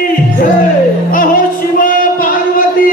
की अहो शिव पार्वती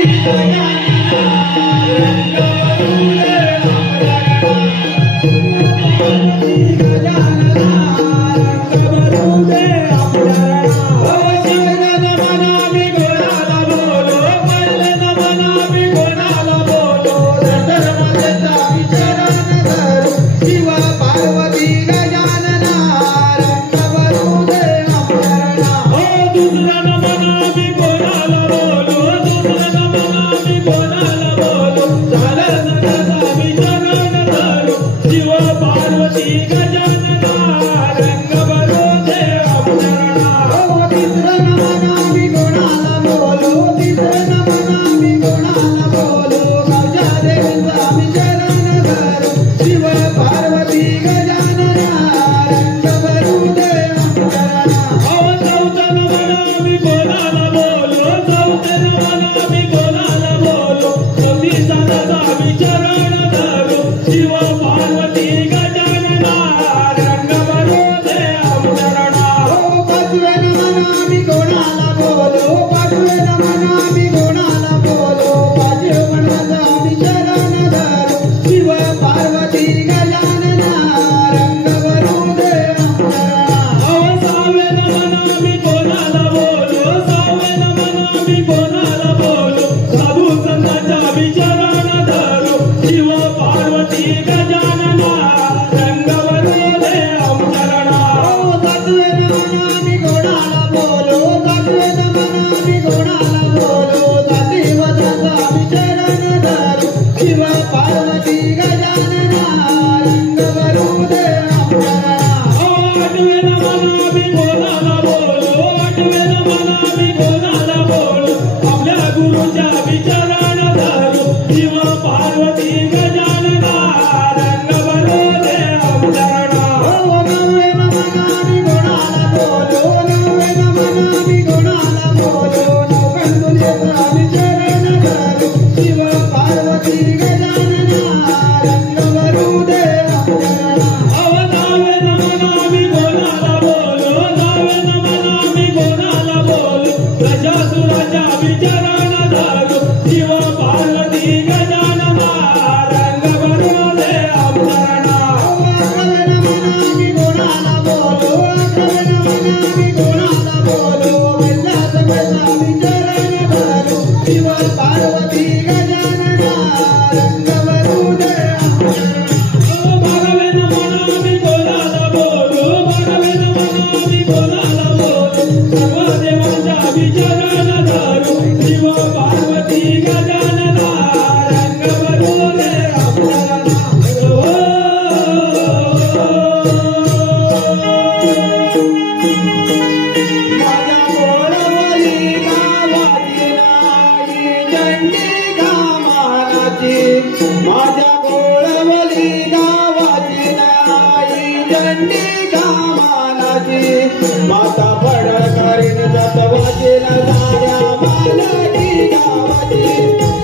माता पड करीन जत वाचेन साऱ्या मालकी गावाची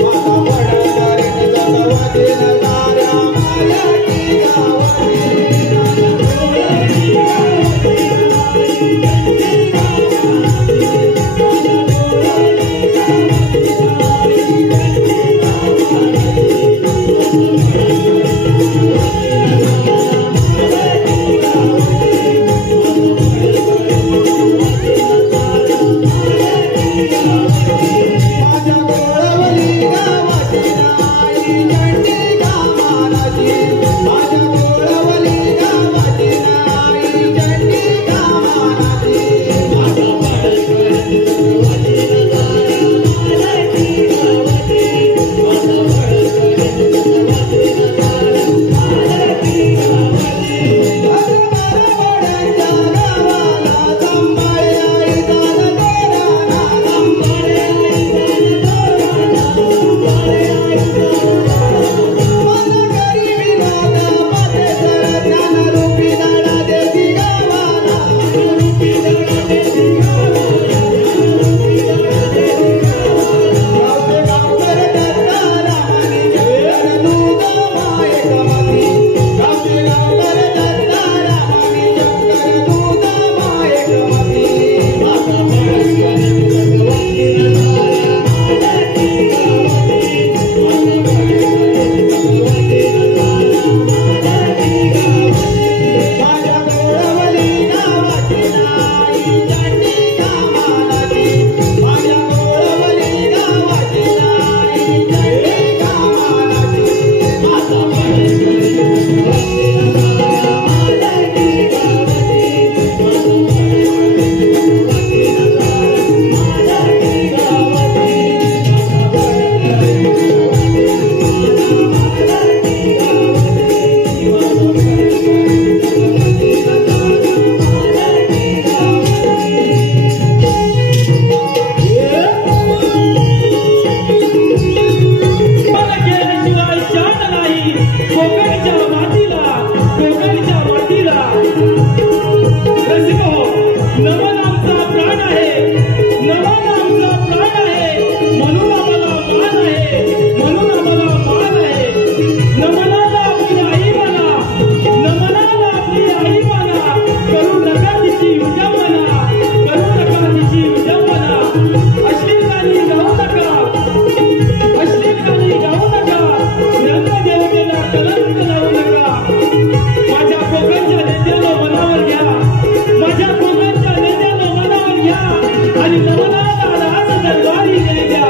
आणि नमनाला राज दरबारी द्यायच्या,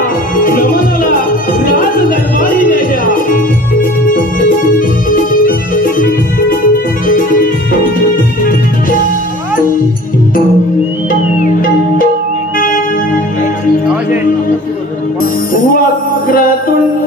नमनाला राज दरबारी द्यायच्या. वक्रतुंड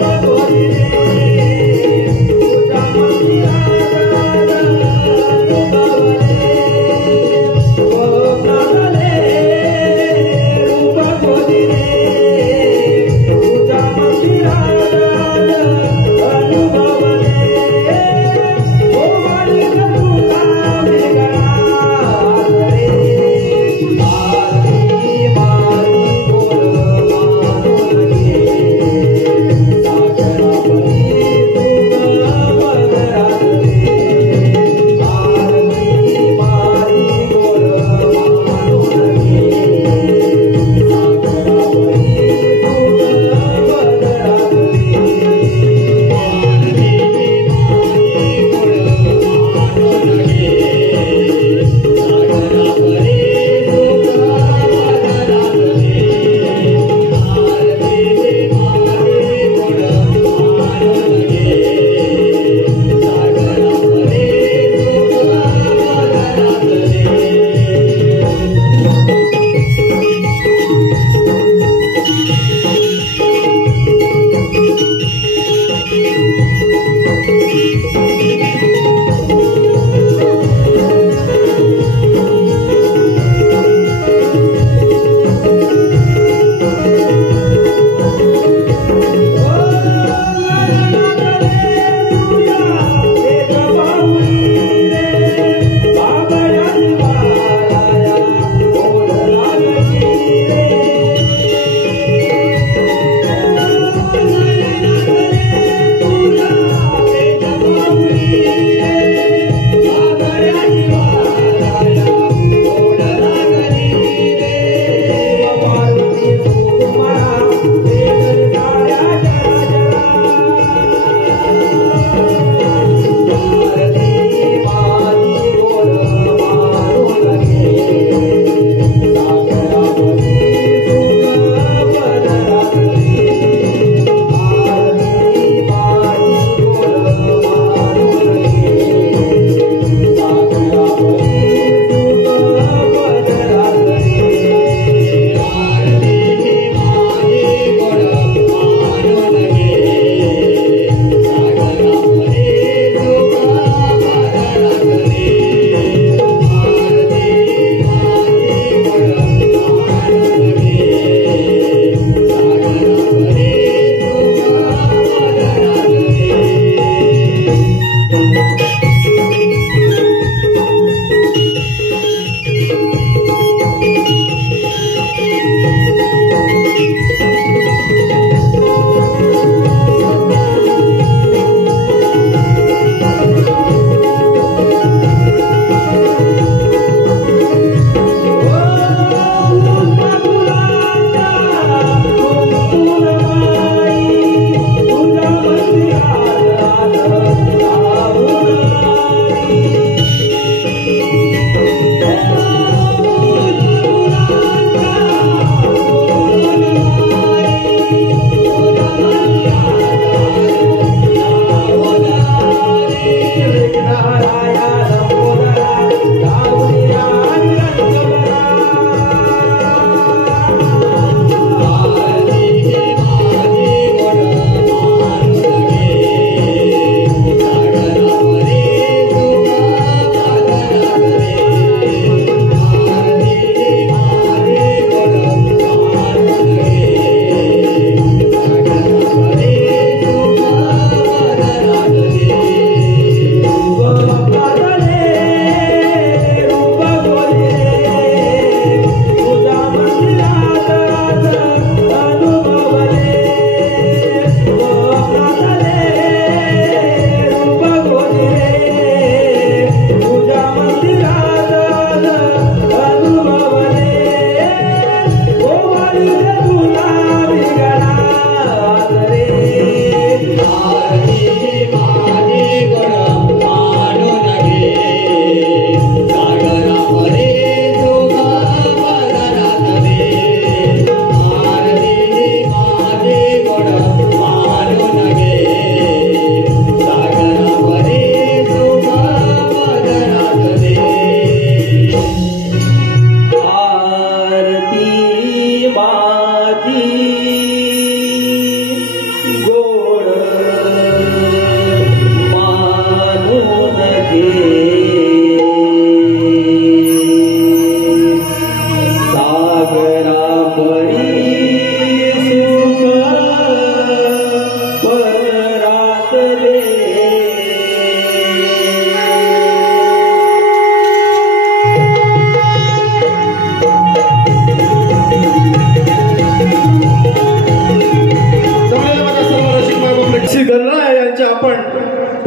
पार्वती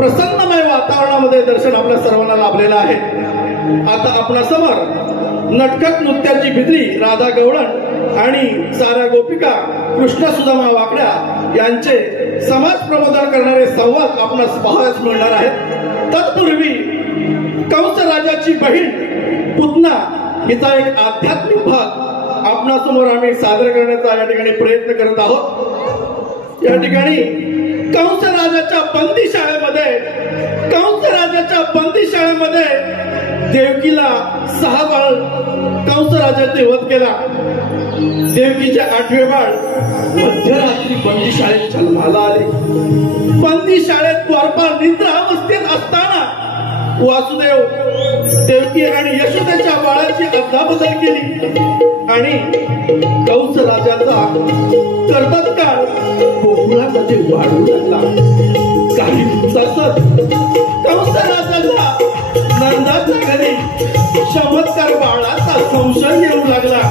प्रसन्नमय वातावरणामध्ये दर्शन आपल्या सर्वांना लाभलेलं आहे. आता आपणासमोर नटखट नृत्याची बिद्री राधा गवळण आणि साऱ्या गोपिका कृष्ण सुदामा वाकड्या यांचे समाज प्रबोधन करणारे संवाद आपणास पाहायला मिळणार आहेत. तत्पूर्वी कंस राजाची बहीण पुतना हिचा एक आध्यात्मिक भाग आपणासमोर आम्ही सादर करण्याचा या ठिकाणी प्रयत्न करत आहोत. या ठिकाणी कंस राजाच्या बंदीशाळेमध्ये देवकीला 6 बाळ कंस राजाचे वध केला. देवकीचे 8वे बाळ मध्यरात्री बंदीशाळेत जन्माला आले. बंदीशाळेत द्वारपाल निद्रा अवस्थेत असताना वासुदेव देवकी आणि यशोदेच्या बाळाची अदलाबदल केली आणि कंस राजाचा कर्तत्काळ गोकुळामध्ये वाढू लागला. काही दिवसातच कंस राजाच्या नंदाच्या घरी चमत्कार बाळाचा संशय येऊ लागला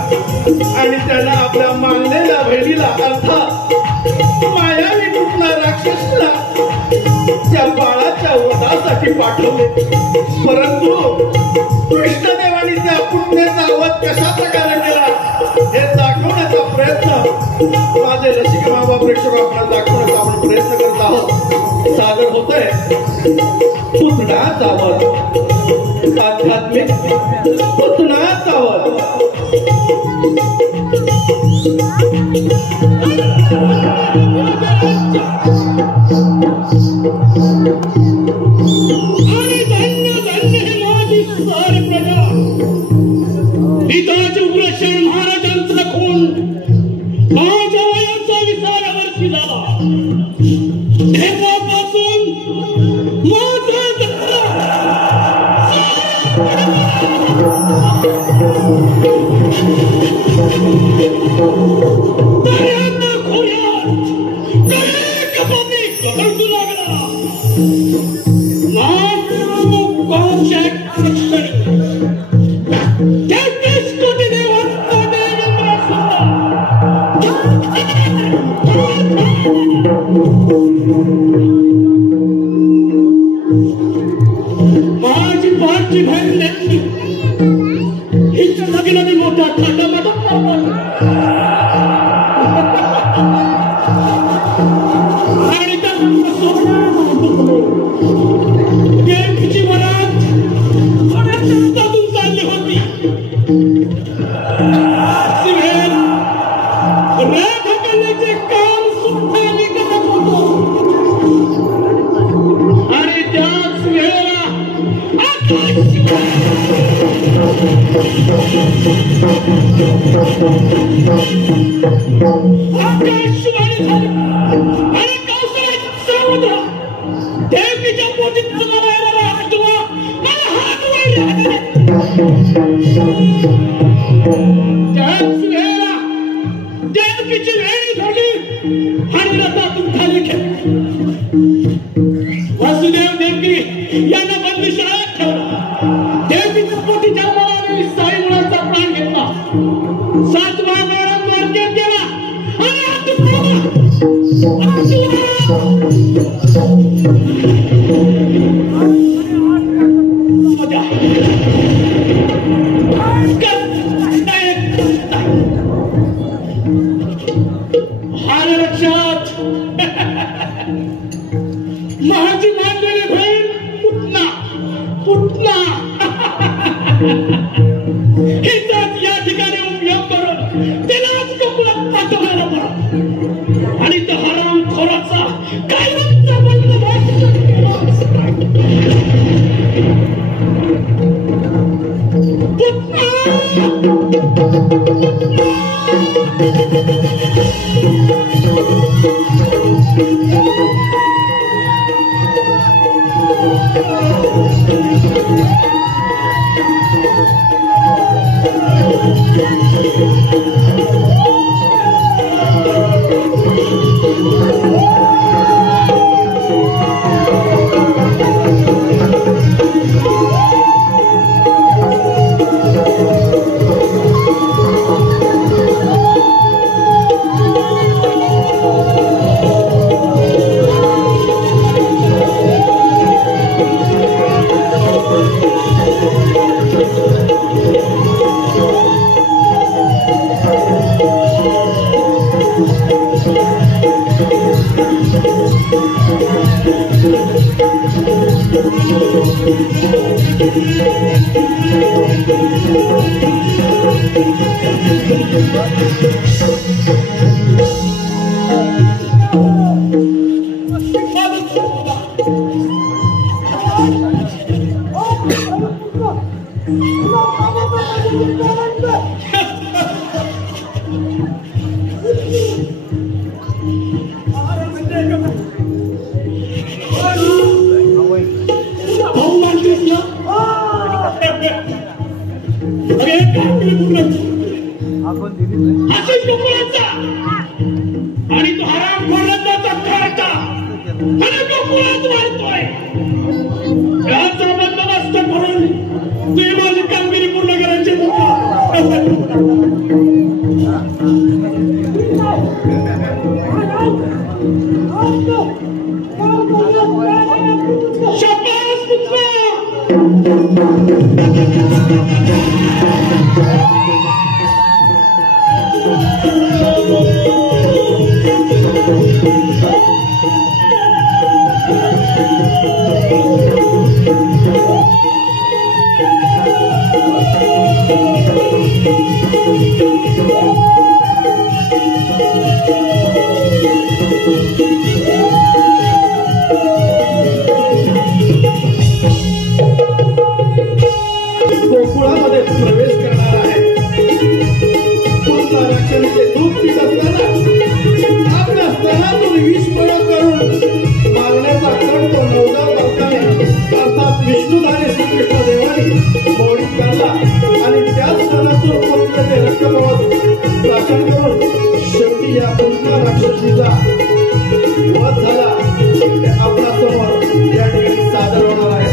आणि त्याने आपल्या मानलेल्या बहिणीला अर्थात मायावी पुतना राक्षसला त्या बाळाच्या वधासाठी पाठवले. परंतु कृष्णदेवाने त्या पुतण्याचा वध कशा प्रकारे केला हे दाखवण्याचा प्रयत्न माझे रसिक मामा प्रेक्षक आपल्याला दाखवण्याचा आपण प्रयत्न करत आहोत. सादर होतोय पुतणाचा वध, आध्यात्मिक पुतणाचा वध. आणि धन्य धन्य हे माझी सारी प्रजा पिताचे उग्रसेन महाराजांचा खून माझ्या वयाचा 20व्या वर्षी झाला. तेव्हापासून माझा दर्याच्या खोऱ्यात दरेक कळू लागला. माझी पाठची बहीण नेमली हिच्या लग्नाने मोठा आणि देवकीची वरात हातातून चालली होती. राधा करण्याचे काम सुद्धा मी करत होतो आणि त्याच वेळेला आकाशवाणी झाली आणि कंसाला सावध राहा. देवकीच्या पोटीत तुम्हाला आठवा मला हात वाढले. त्याच वेळेला देवकीची वेळ झाली आणि रथातून खाली खेळली. वासुदेव देवकी यांना बंदीशाळेत ठेवलं. देवकीच्या पोटी जन्माला आलेली 6 मुलांचा प्राण घेतला. 7वा मुलगा द्वारकेत गेला आणि माझी मानलेली बहीण पुतना हिचाच या ठिकाणी उपयोग करून त्यालाच गोकुळात पाठवायला पडा आणि त्या हरामखोराचा कायमचा बंदोबस्त आणि तो हराम खोराचा करायचा आणि तो मुळात मारतोय. याचा बंदोबस्त करून तुम्ही माझी कामगिरी पूर्ण करायची शाबास पुत्र. गोकुळामध्ये प्रवेश करणार आहे. पुन्हा रक्षणाचे दूध पीत असताना आपल्या स्तनातून विष प्रयोग करून मारण्याचा कट तो नवजात बालकाने अर्थात विष्णुधारी श्रीकृष्ण देवाने मोडीत काढला आणि त्याच स्तनातून पवित्रते रक्तप्रवाह प्राशन करून शेवटी या पुन्हा राक्षसीचा वध झाला. ते आपल्या समोर या ठिकाणी सादर होणार आहे.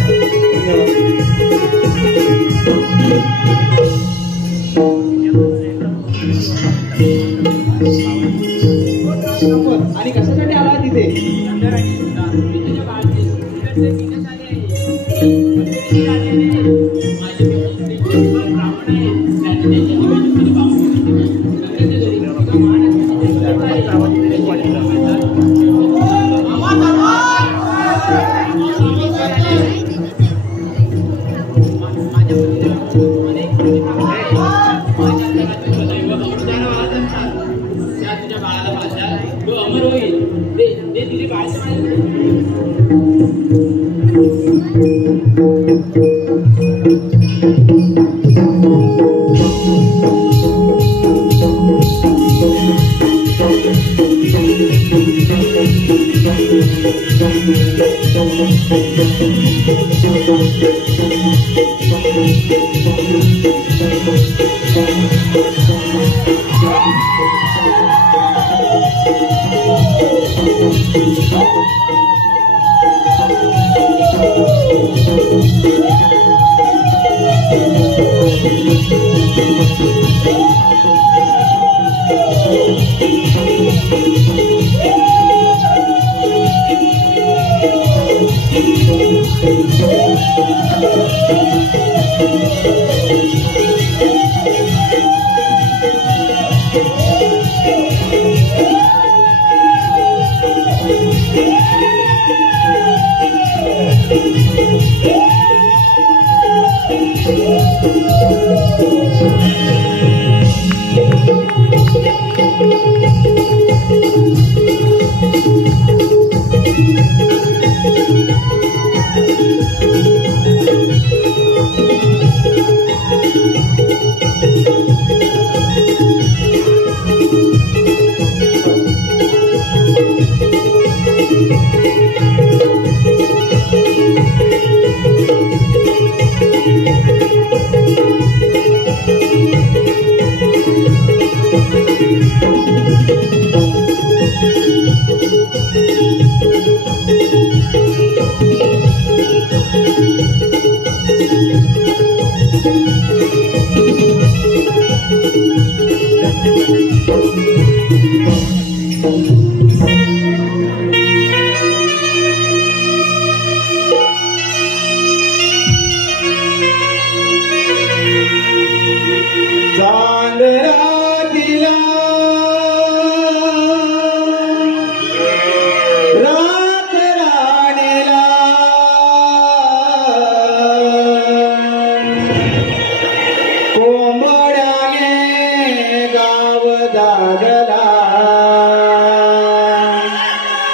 आणि कशासाठी आला तिथे?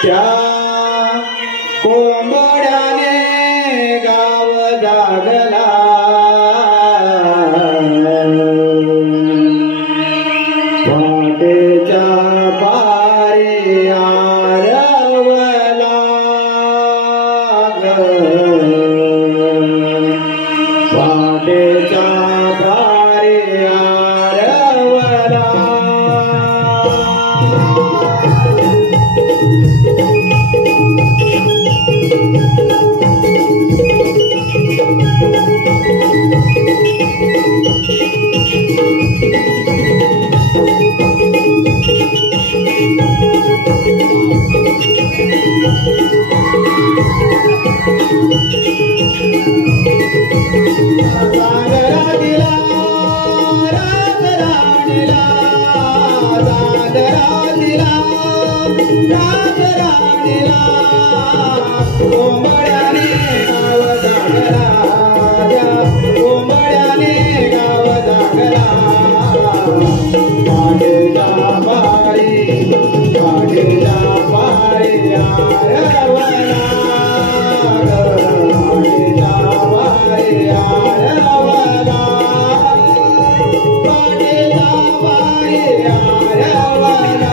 त्या कोंबड्याने गाव जागला वाटेच्या पारी आरवला वाटेच्या पारी आरवला कोंबड्याने गाव जागला कोंबड्याने गाव जागला वाटेच्या पारी आरवला वाटेच्या पारी आरवला वाटेच्या पारी आरवला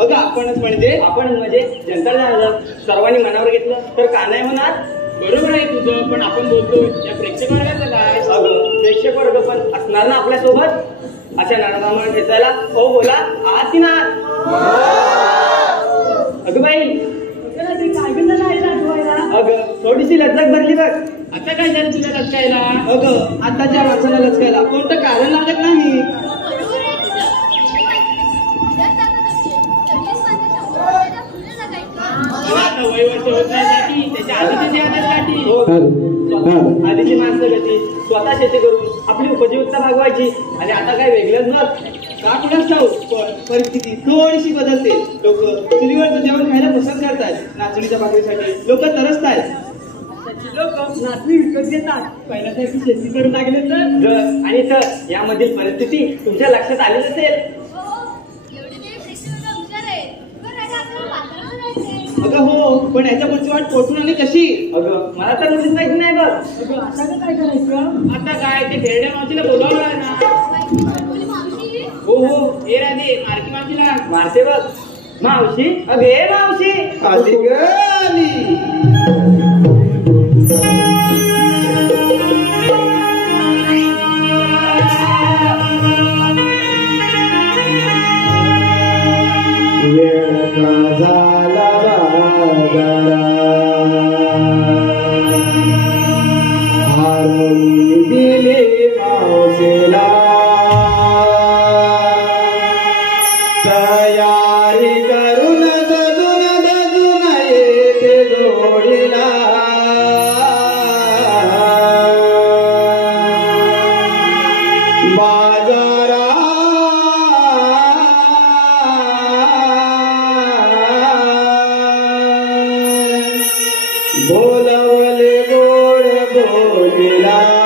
आपणच म्हणजे जनता सर्वांनी मनावर घेतलं तर का नाही होणार. बरोबर आहे तुझं, पण आपण बोलतोय या प्रेक्षक वर्गाचं काय. अगं प्रेक्षक वर्ग पण असणार ना आपल्या सोबत. अशा नाटकांना ठेचायला हो बोला आहात की ना. अगं बाई अगं थोडीशी लज्जत भरली बघ. आता काय झालं तुला लचकायला. अगं आताच्या वाचनाला लचकायला कोणतं कारण लागत नाही. आता वय वर्ष होत नाही त्याच्या आधीची आधीची माणसं कशी स्वतः शेती करून आपली उपजीविका भागवायची आणि आता काय वेगळंच ना. का कुणाच ठाऊ पण परिस्थिती थोडीशी बदलते. लोक चुलीवरचं जेवण खायला पसंत करतात. नाचणीच्या भाकरीसाठी लोक तरसतात. लोक नाचणी विकत घेतात. पहिल्यासारखी शेती करून लागले तर आणि तर यामधील परिस्थिती तुमच्या लक्षात आली नसेल. अगं हो, पण याच्या पुढची वाट पोटून आली कशी. अगं मला तर मुलीच माहिती नाही बघ. अगं आता काय करायचं. आता काय ते भेरड्या मावशीला बोलावलं आहे ना. हो हो हे राधे मारकी मावशीला मारते बघ. मावशी अगे मावशी आली गली झाला हारोळी दिली मावशीला तयारी करून दजून येते जोडीला मावशीला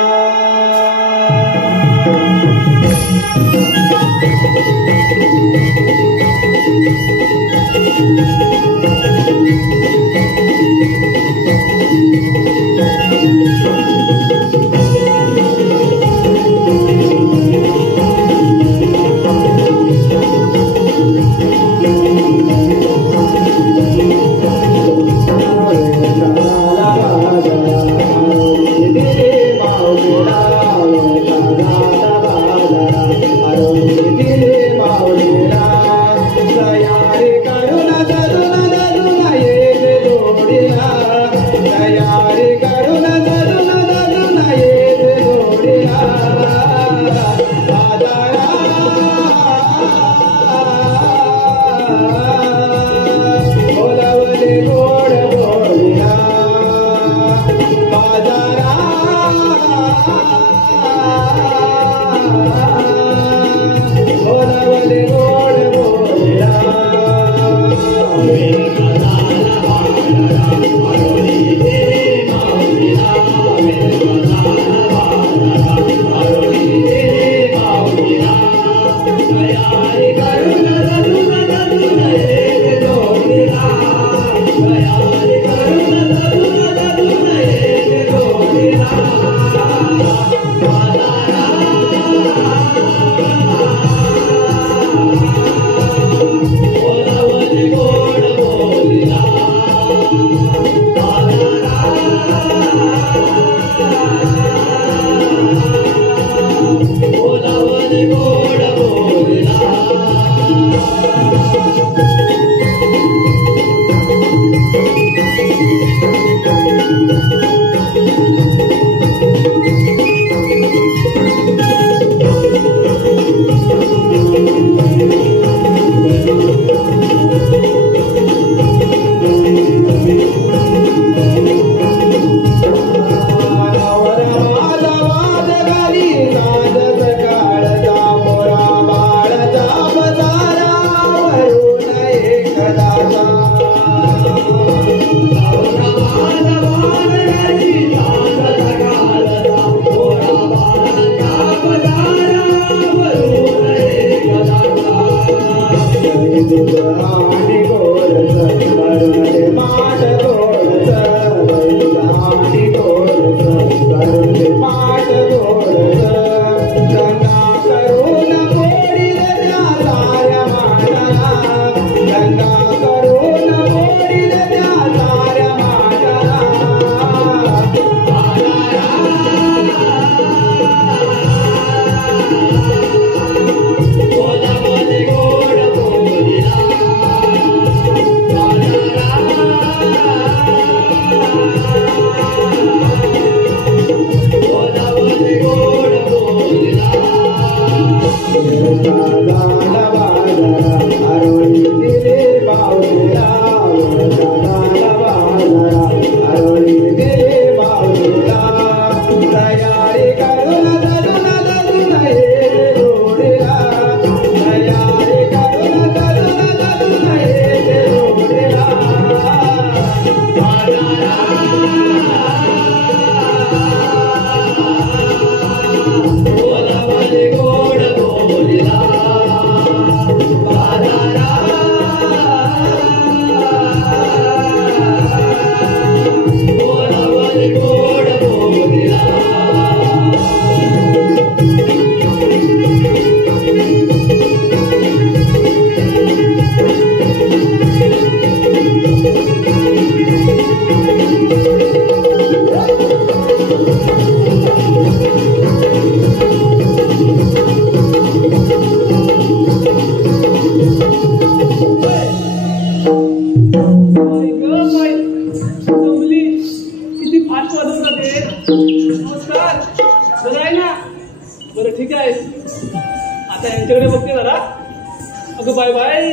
अगं बाय बाय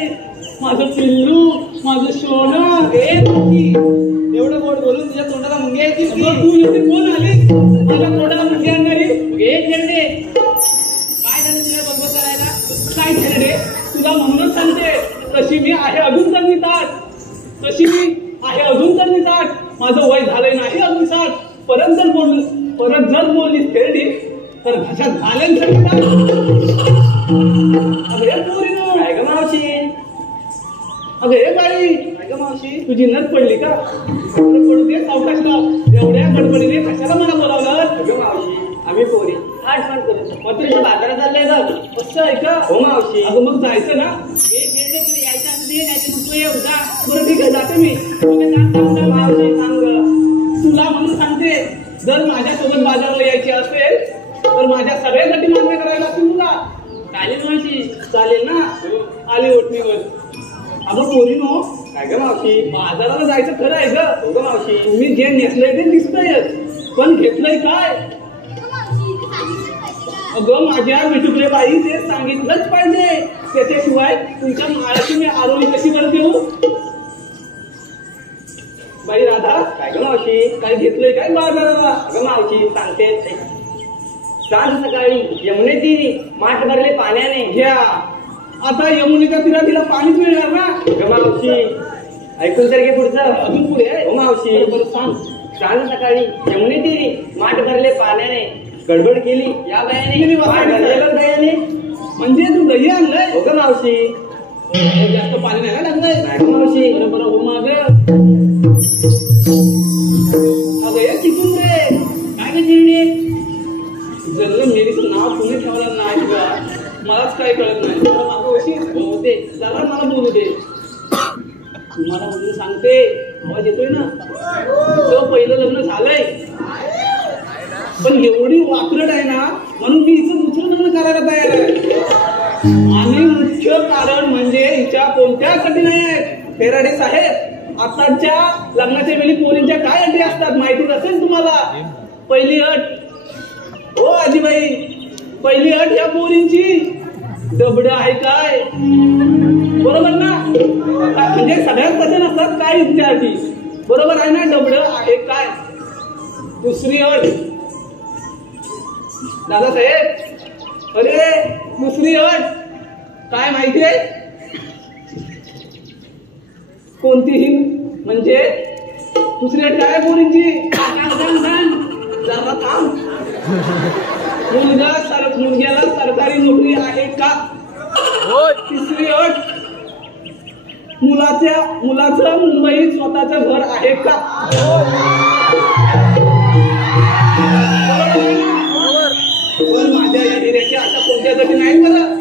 माझं पिल्लू माझं सोनं एवढं गोड बोलून तुझ्या तोंडाला मुंगी आहे तू इथे कोण आली माझ्या तोंडाला मुंगी आणणारी काय झालं तुला बंद करायला काय झालं रे तुला म्हणूनच सांगते तशी मी आहे अजून तर मी आहे अजून तर मी माझं वय झालंय नाही अजून 60 परत जर बोललीस खेळली तर भाषा झाले काय ग मावशी अगं हे बाई काय ग मावशी तुझी नद पडली का पडू दे सावकाशला एवढ्या गडबडीने कशाला मला बोलावलं अगं मावशी आम्ही पोरी आठवण करू पत्रिका बाजारात चाललंय का असं आहे का हो मावशी अगं मग जायचं ना तुला यायचं असते नाही तू येऊ जा बरं ठीक आहे जाते मी मावशी सांग तुला म्हणून सांगते जर माझ्यासोबत बाजाराला यायची असेल तर माझ्या सगळ्यासाठी मान्य करायला लागतील तुला चालेल मावशी चालेल ना आली ओटणीवर अगं पोरी नो काय ग मावशी बाजाराला जायचं खरं आहे ग मावशी तुम्ही जे नेसलंय ते दिसतंय पण घेतलंय काय अगं माझ्या मिठुकले बाई ते सांगितलंच पाहिजे त्याच्याशिवाय तुमच्या माळाची मी आरोळी कशी करत देऊ बाई राधा काय ग मावशी काय घेतलंय काय बाजाराला अगं मावशी सांगते सांग सकाळी यमुने तीरी माठ भरले पाण्याने घ्या आता यमुनेच्या तीरा तिला पाणीच मिळणार ना अगं मावशी ऐकून तर घे पुढचं अजून पुढे आहे हो मावशी बरं सांग सकाळी यमुने तीरी माठ भरले पाण्याने गडबड केली या बायाने म्हणजे तू दही आणलंय हो का मावशी जास्त पाणी नाही ना टाकलंय मावशी बरोबर हो माग अगं तिथून रे काय का चिरणे जर मेरीचं नाव कोणी ठेवलं नाही का मलाच काही कळत नाही मागं अशी होते जरा मला बोलू दे तुम्हाला म्हणून सांगते आवाज येतोय ना तिचं पहिलं लग्न झालंय पण एवढी वात्रट आहे ना म्हणून मी हिचं दुसरं लग्न करायला तयार आहे आणि मुख्य कारण म्हणजे हिच्या कोणत्यासाठी नाही आहेत फेराडे साहेब आताच्या लग्नाच्या वेळी पोरींच्या काय अटी असतात माहितीच असेल तुम्हाला पहिली अट हो आजीबाई पहिली अट या पोरींची डबड आहे काय बरोबर ना म्हणजे सगळ्यात कसे नसतात काय विचारती बरोबर आहे ना डबड आहे काय दुसरी अट दादासाहेब अरे दुसरी अट काय माहितीये कोणतीही म्हणजे दुसरी अट काय पोरींची जरा थांब मुलग्याला सरकारी नोकरी आहे का तिसरी अट मुलाचं मुंबईत स्वतःचं घर आहे का पण माझ्या या हिऱ्याची आता कोणत्यासाठी नाही बरं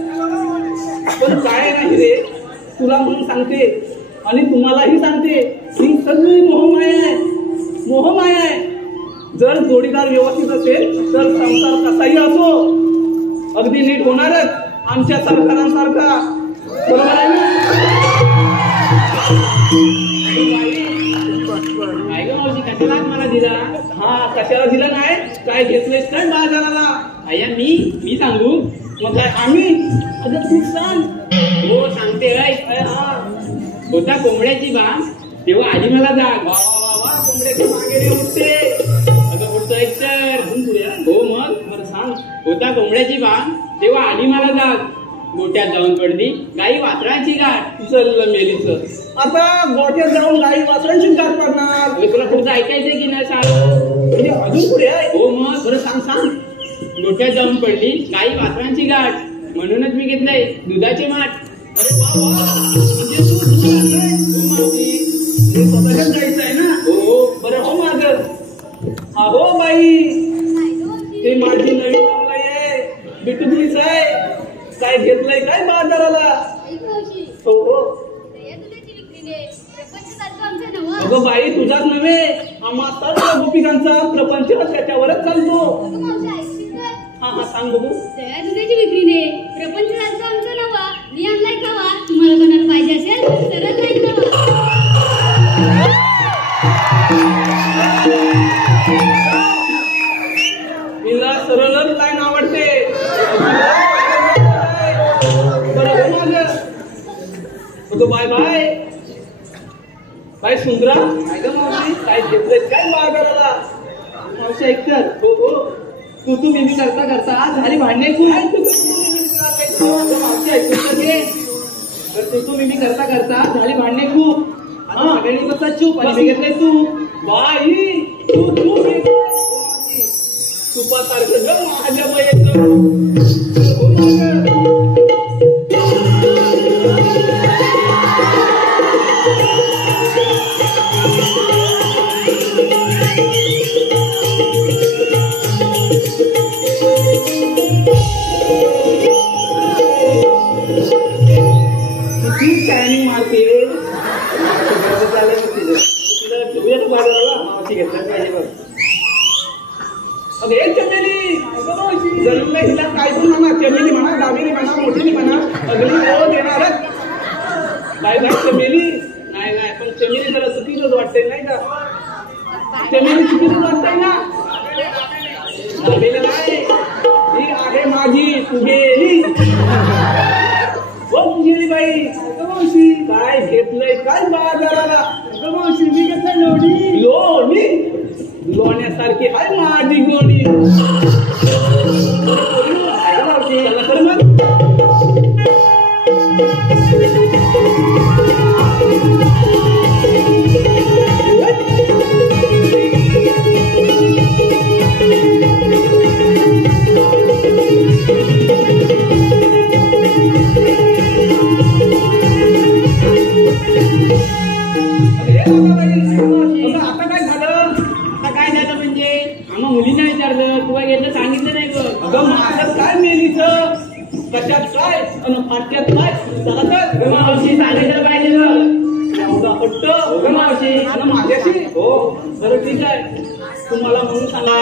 पण काय नाही रे तुला म्हणून सांगते आणि तुम्हालाही सांगते ही सगळी मोहमाया आहे जर जोडीदार व्यवस्थित असेल तर संसार कसाही असो अगदी नीट होणारच आमच्या सरकारांसारखा बरोबर आहे ना काय ग मावशी कशाला मला दिला हा कशाला दिला नाही काय घेतलेस काय बाजाराला अय्या मी सांगू मग काय आम्ही अगं तू सांग हो सांगते होता कोंबड्याची बांग तेव्हा आधी मला जाग वा कोंबड्याची मागे उठते अगं पुढचं एक तर हो मग बरं सांग होता कोंबड्याची बांग तेव्हा आधी मला जाग गोट्यात जाऊन पडली गाई वासरांची गाठ उचललं मेलीच आता गोट्यात जाऊन गाई वासरांची गाठ पडणार तुला पुढचं ऐकायचंय की नाही सांग म्हणजे अजून पुढे आहे हो मग बरं सांग गोट्यात जाऊन पडली गाई वासरांची गाठ म्हणूनच मी घेतलंय दुधाचे माठ अरे वा म्हणजे तू दुसरं आणलंय? हो मावशी हे स्वतःच्याच जायचं आहे ना हो बरं हो माझं अहो बाई ते माझी नवीन लावलाय आहे बिटुकलीच आहे काय घेतलंय काय बाजाराला हो हो अगं बाई तुझाच नव्हे आम्हा सर्व गोपिकांचा प्रपंच त्याच्यावरच चालतो हा सांग बघू दया दुधाची विक्रीने प्रपंच चालतो आमचा नवा मी आणलाय खावा तुम्हाला कोणाला पाहिजे असेल तर सरळ लाईन लावा तिला सरळच लाईन आवडते बाय बाय बाय सुंदरा काय ग मावशी काय घेतलंय काय बाजाराला मावशी ऐकतात हो हो तू मी करता करता झाली भांडणे खूप मावशी ऐकून घे तर तू मी करता करता झाली भांडणे खूप हा सगळ्यांनी बसा चूप आणि घेतलंय तू बाई तू टायमिंग मारते तिला ठेवूयाच बाजाराला मावशी घेतलं पाहिजे बघ. अगं एक चमेली जरूर हिला काय पण म्हणा, चमेली म्हणा, दामिनी म्हणा, मोठीनी म्हणा, अगली हो देणारच. बाय बाय चमेली नाही नाही, पण चमेली जरा चुकीचंच वाटतंय नाही का? चमेली चुकीचंच वाटतंय ना? दामिनी नाही, ही आहे माझी पुगेली. हो पुगेली बाई, मावशी काय घेतलंय काय बाजाराला? मावशी मी घेतलं लोणी. लोणी लोण्यासारखी आहे माझी गोणी. मावशी चला तर मग. आता काय झालं? आता काय झालं म्हणजे आम्हा मुलींना विचारलं, तुला घेतलं सांगितलं नाही ग. अगं माझं काय मेलीचं, कशात काय आणि फाटक्यात काय? चला तर मावशी सांगितलं पाहिजे ग. एवढा हट्ट हो मावशी. आणि माझ्याशी हो बरं ठीक आहे, तुम्हाला म्हणून सांगा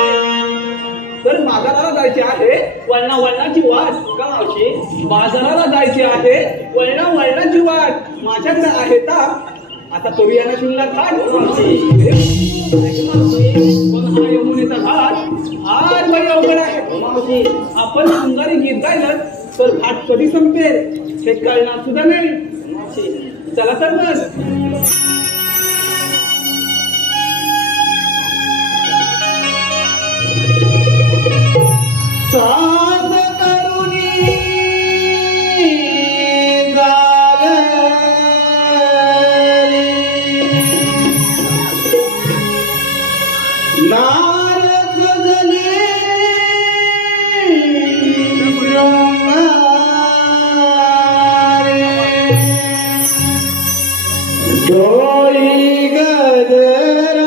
तर बाजाराला जायचे आहे, वळणाची वाट का मावशी? बाजाराला जायचे आहे, वळणाची वाट माझ्याकडे आहे का? आता तोरियाना शिवला घाट मावशी. पण हा यमुनेचा घाट आज बरी अवघड आहे मावशी. आपण अंगारी गीत गायलं तर घाट कधी संपेल हे कळणार सुद्धा नाही मावशी. चला तर मग. साध करुणी गायली नारद झाले डोळी गजरा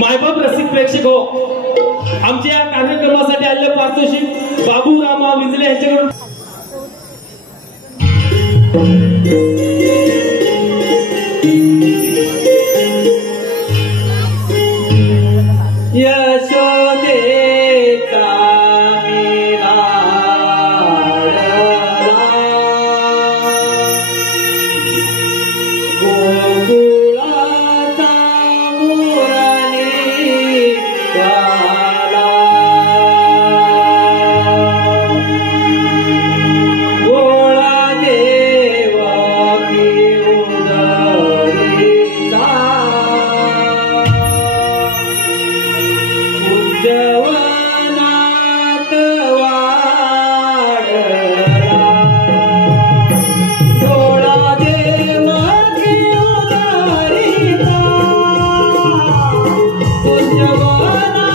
मायबाप रसिक प्रेक्षक हो, आमच्या या कार्यक्रमासाठी आलेले पारितोषिक बाबू रामा विंजले यांच्याकडून जवाना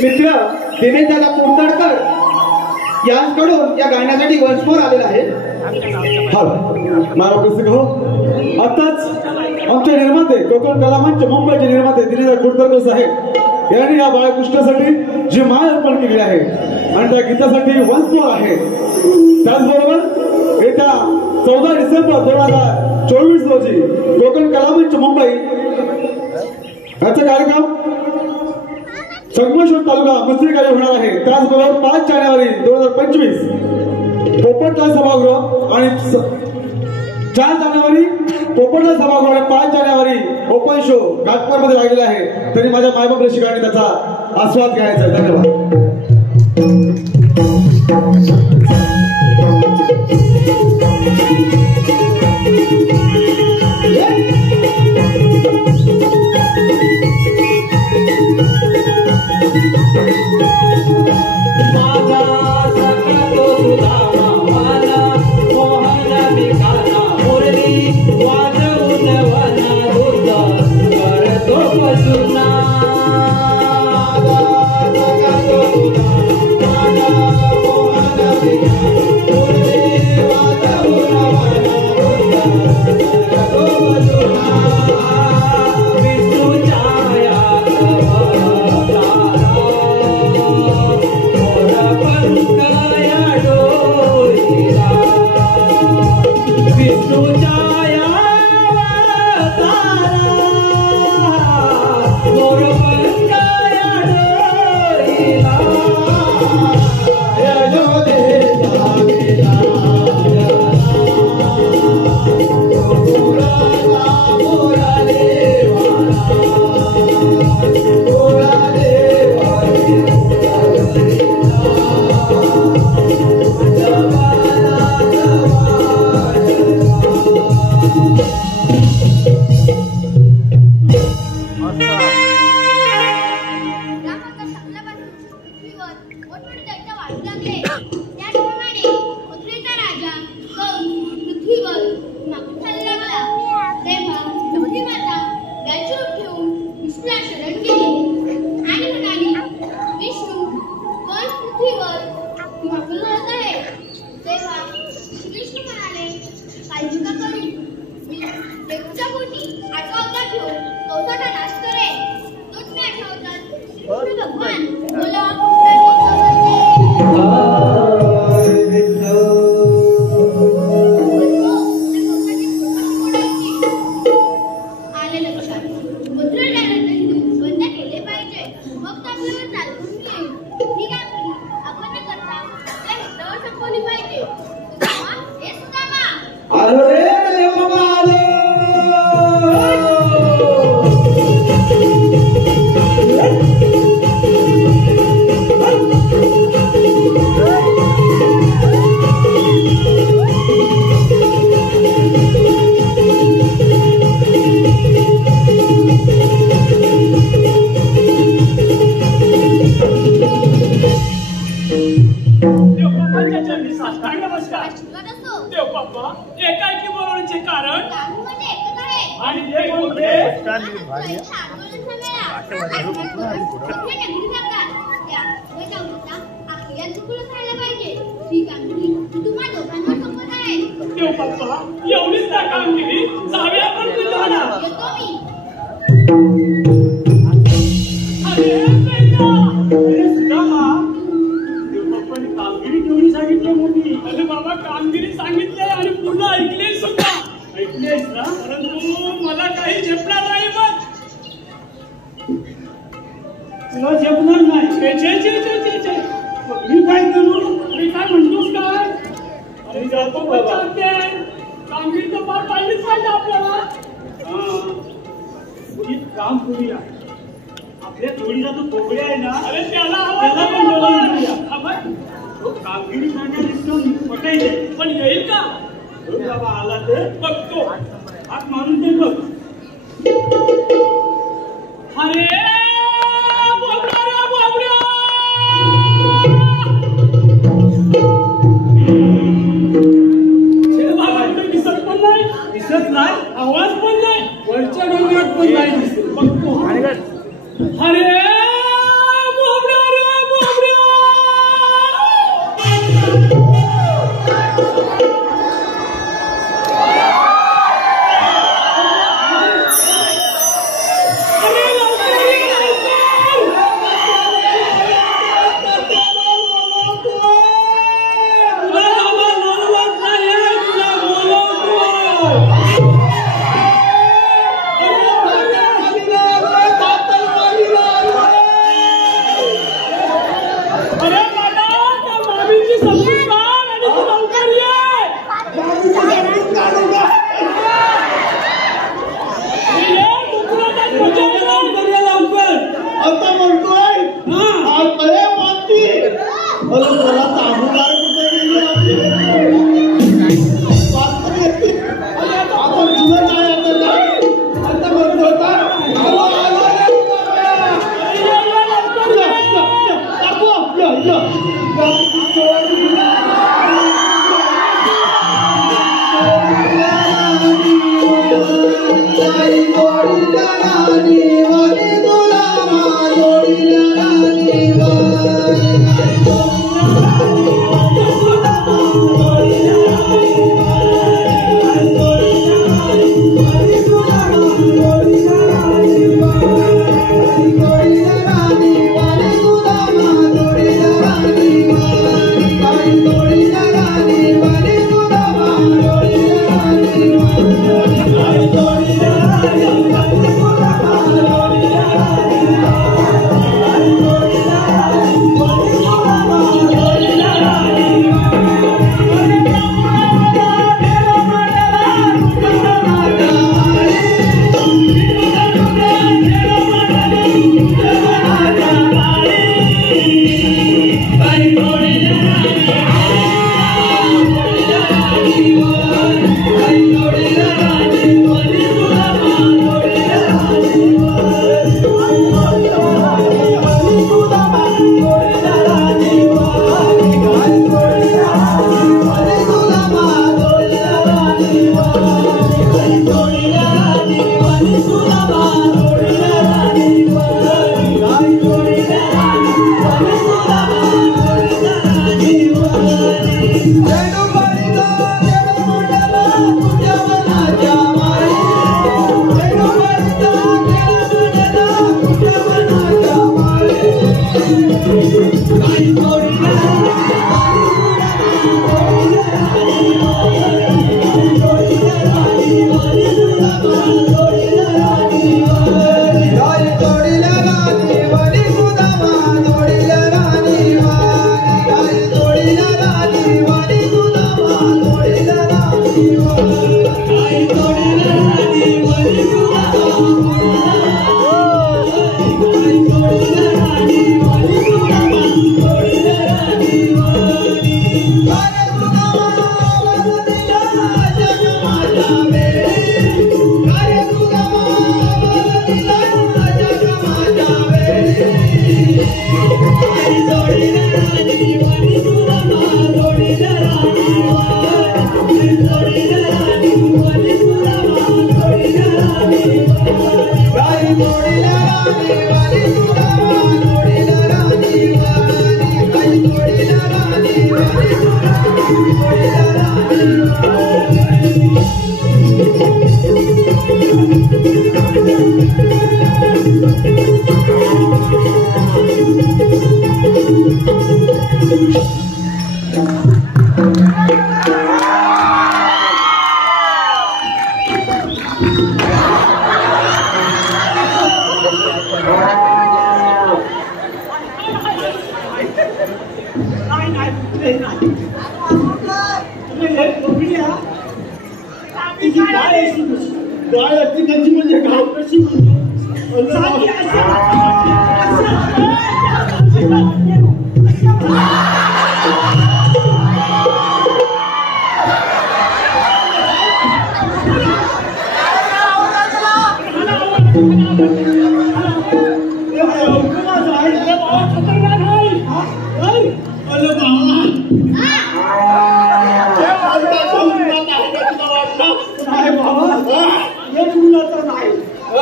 मित्र दिनेश दादा कुंडळकर यांकडून या गाण्यासाठी वंशमोर आलेला आहे. आताच आमचे निर्माते कोकण कला मंच मुंबईचे निर्माते दिनेश कुंडळकर साहेब यांनी या बाळकृष्णासाठी जी माळ अर्पण केली आहे आणि त्या गीतासाठी वंशमोर आहे. त्याचबरोबर येत्या 14 डिसेंबर 2024 रोजी कोकण कला मंच मुंबई याचा कार्यक्रम संगमेश्वर तालुका मस्तिकाला होणार आहे. त्याचबरोबर 5 जानेवारी 2025 पोपटलाल सभागृह आणि 4 जानेवारी पोपटलाल सभागृह आणि 5 जानेवारी ओपन शो घाटकोरमध्ये लागलेला आहे. तरी माझ्या मायबाप रसिकांनी त्याचा आस्वाद घ्यायचा आहे. धन्यवाद. कामगिरी सांगितली आणि पुन्हा ऐकले सुद्धा. ऐकले आहेस ना, परंतु मला काही झेपणार नाही. मग तुला झेपणार नाही. मग मी काय करू? मी काय म्हणतोस काय? अरे जातो बाबा. कामगिरी तर पार पाडलीच पाहिजे आपल्याला. एक काम करूया, आपल्या जोडीचा जो बोबड्या आहे ना, अरे त्याला पण बोलावूया. तो कामगिरी करण्यात पटायचे, पण येईल का? बाबा आला तर बघतो, हात मारून ते बघ. अरे बोबड्या रे बोबड्या. दिसत पण नाही, दिसत नाही, आवाज पण नाही, वरच्या डोंगरात पण नाही दिसत. बघतो. अरे बोबड्या रे बोबड्या. गाय अतिकांची म्हणजे गाव कशी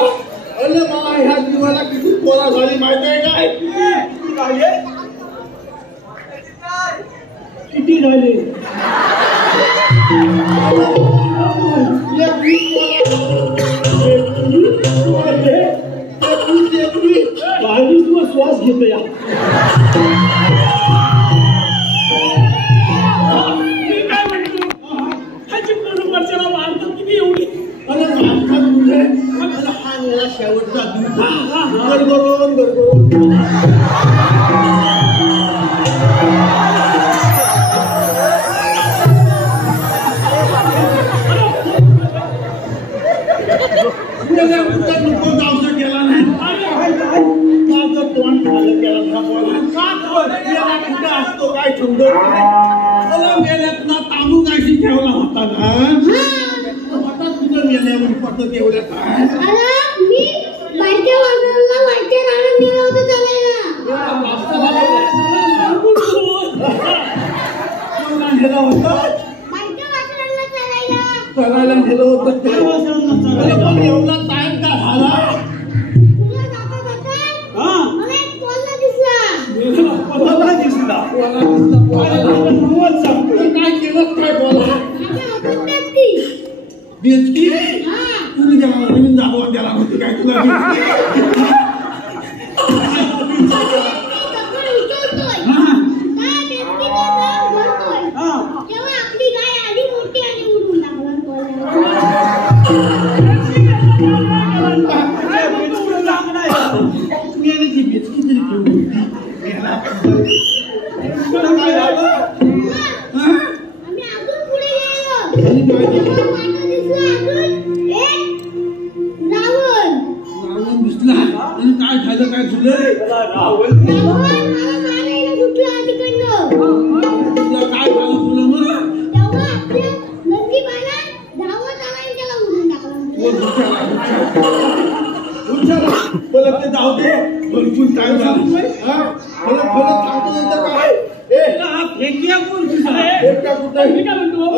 ह्या जीवाला किती पोरा झाली माहिती आहे काय? किती झाले? श्वास घेतो या काय म्हणतो ह्याची बरोबरच्याला मारतो किती एवढी अरे माणसात म्हणजे हा मेला शेवटचा दिवसा गरगरून गरगरून गेला नाही तोंड झालं गेला असतो काय सुंदर मेल्यात ना तांदूळ काशी ठेवला होता ना आता तुझं मेल्यावर पटत एवढ्या काय मी बारक्या वाजवायला बारक्या रानात नेलं होतं चालायला. नेलं होतं बारक्या वाजवायला चालायला. चलायला नेलं होतं पण एवढा टाइम का झाला तुला जाता जाता मला एक कोल्हा दिसला. काय केलं काय बोला माझ्या हातात देती. बेचकी हा. तुम्ही त्याला नवीन जागोवा द्यायला होती काय तुला दगड उचलतोय. त्या देचकीचा दर भरतोय. तेव्हा आपली गाय आली मोठी आणि उडून लागला कोल्हा. मेल्याची बेचकी तरी केवढी होती आम्ही अजून पुढे गेलो. तेव्हा माझं दिसलं अजून एक रावण. रावण दिसला आणि काय झालं काय झालं रावण मला मारायला सुटला तिकडनं. तुला काय झालं तुला मग तेव्हा आपल्या नंदीबाईला धावत आला आणि त्याला उडून टाकलं. मला ते जाऊ दे भरपूर काय झालं मला फरक सांगतो नंतर काय फेकिया कोण एकटा कुठे मी काय म्हणतो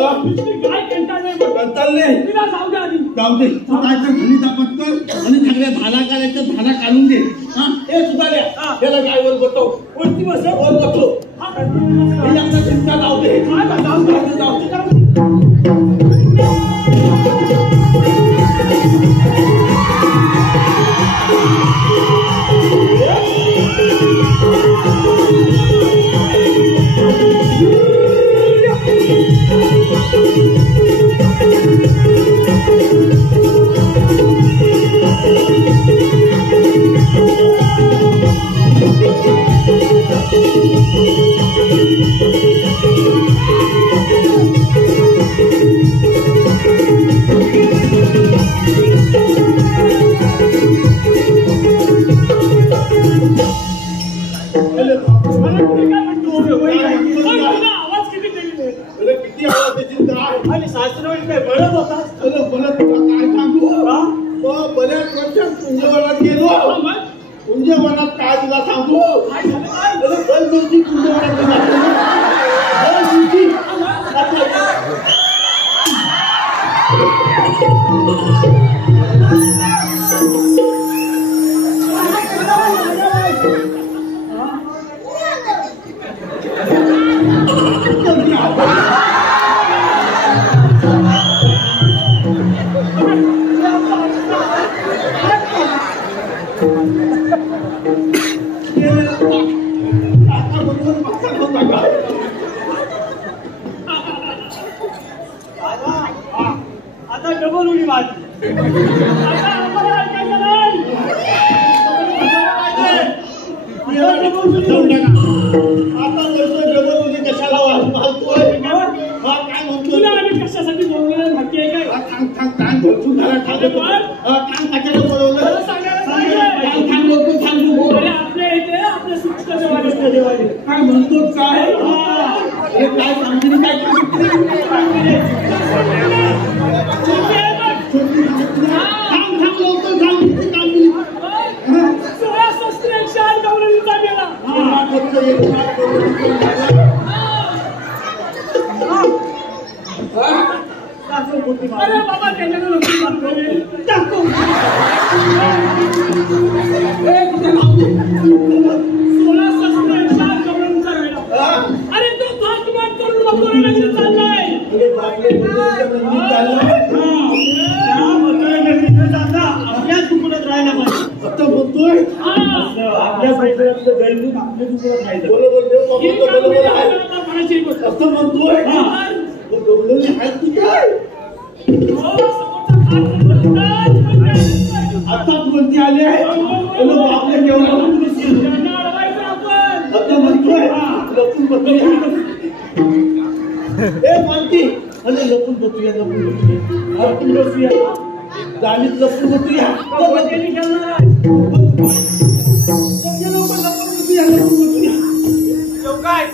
काय कंटाळ नाही कंटाळ नाही तिला जाऊ दे आधी जाऊ दे तू काय तर घरी दापत कर आणि सगळ्या धारा काढायचं धारा काढून दे हे सुधाऱ्या त्याला गायवर बसव कोणती बस वर बसव हे आमचा चिंता जाऊ दे जाऊ दे आवाज किती दिली किती आवाज त्याची काय आणि सासरवाडी काय बळत होता तुला काय सांगू बऱ्याच वर्षात कुंजवनात गेलो कुंजवनात काय तुला सांगू दोन दिवशी कुंजवनात आता डबल उडी मारली आता आम्हाला ऐकायचं नाही. आता बोलतोय डबल तुझी कशाला वाजतोय काय म्हणतो तुला आम्ही कशासाठी बोलवलं माहिती आहे काय? थांब भरपूर झाला थांब कशाला बोलवलं मला सांगायला पाहिजे. थांब बोलतो थांब अरे आपल्या इथे आपल्या सुटका देवाने काय म्हणतो काय अरे काय सांगते काय थांब लवकर थांब काम दिली 16 गवळणीचा गेला. अरे बाबा त्याच्याकडे लक्ष मारतोय. टाकतो. 16 गवळणीचा गेला. अरे तो फाटमाट करून लवकर चाललाय. आपल्याच कुकुडात राहायला पाहिजे आता बोलतोय आपल्या पैशाचं गैरून आपल्या कुकुडात राहायचं बरोबर असं म्हणतोय आता कोणती आले आहे आपल्या जेवणाला आता म्हणतोय लपून बसूया मानती अरे लपून बसूया लपून बसूया गाडीत लपून बसूया काय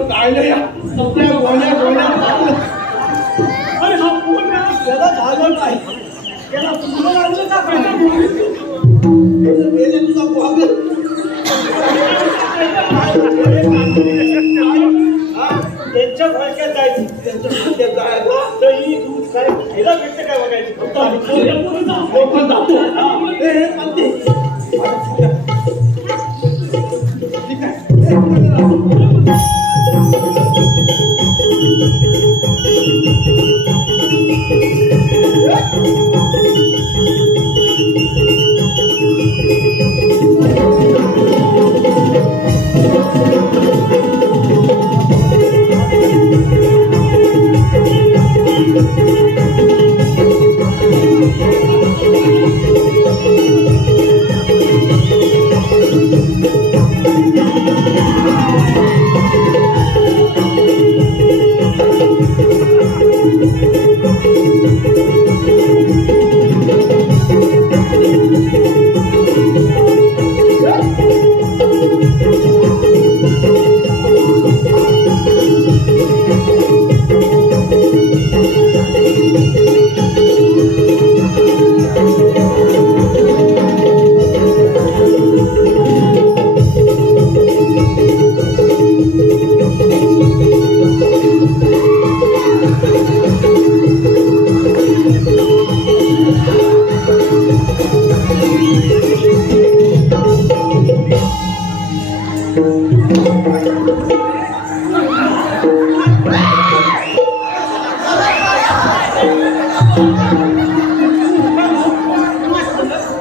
काय नाही सगळ्या गोण्या अरे हा पूर्ण त्याला झालं काय त्याला तुम्हाला आणलं का पैसा गेले तुझा पागल त्यांच्या फळक्यात जायचं त्यांच्या खात्यात जायला दही दूध काय खायला भेटतं काय बघायचं लोकं जातो हे म्हणते ठीक आहे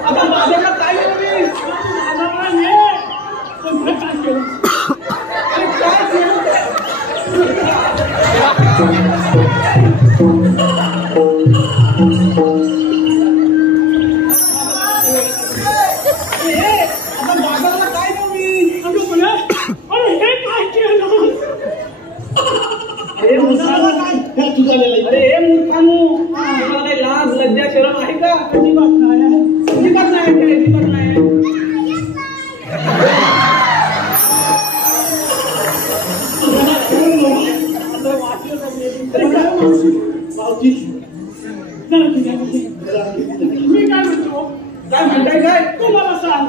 आपण बाजारात काय केलं? अरे हे मूर्खानू, तुला काही लाज लज्जा शरम आहे का? अजिबात नाही, अजिबात नाही, अजिबात नाही. मी काय म्हणतो? काय म्हणताय काय? तू मला सांग,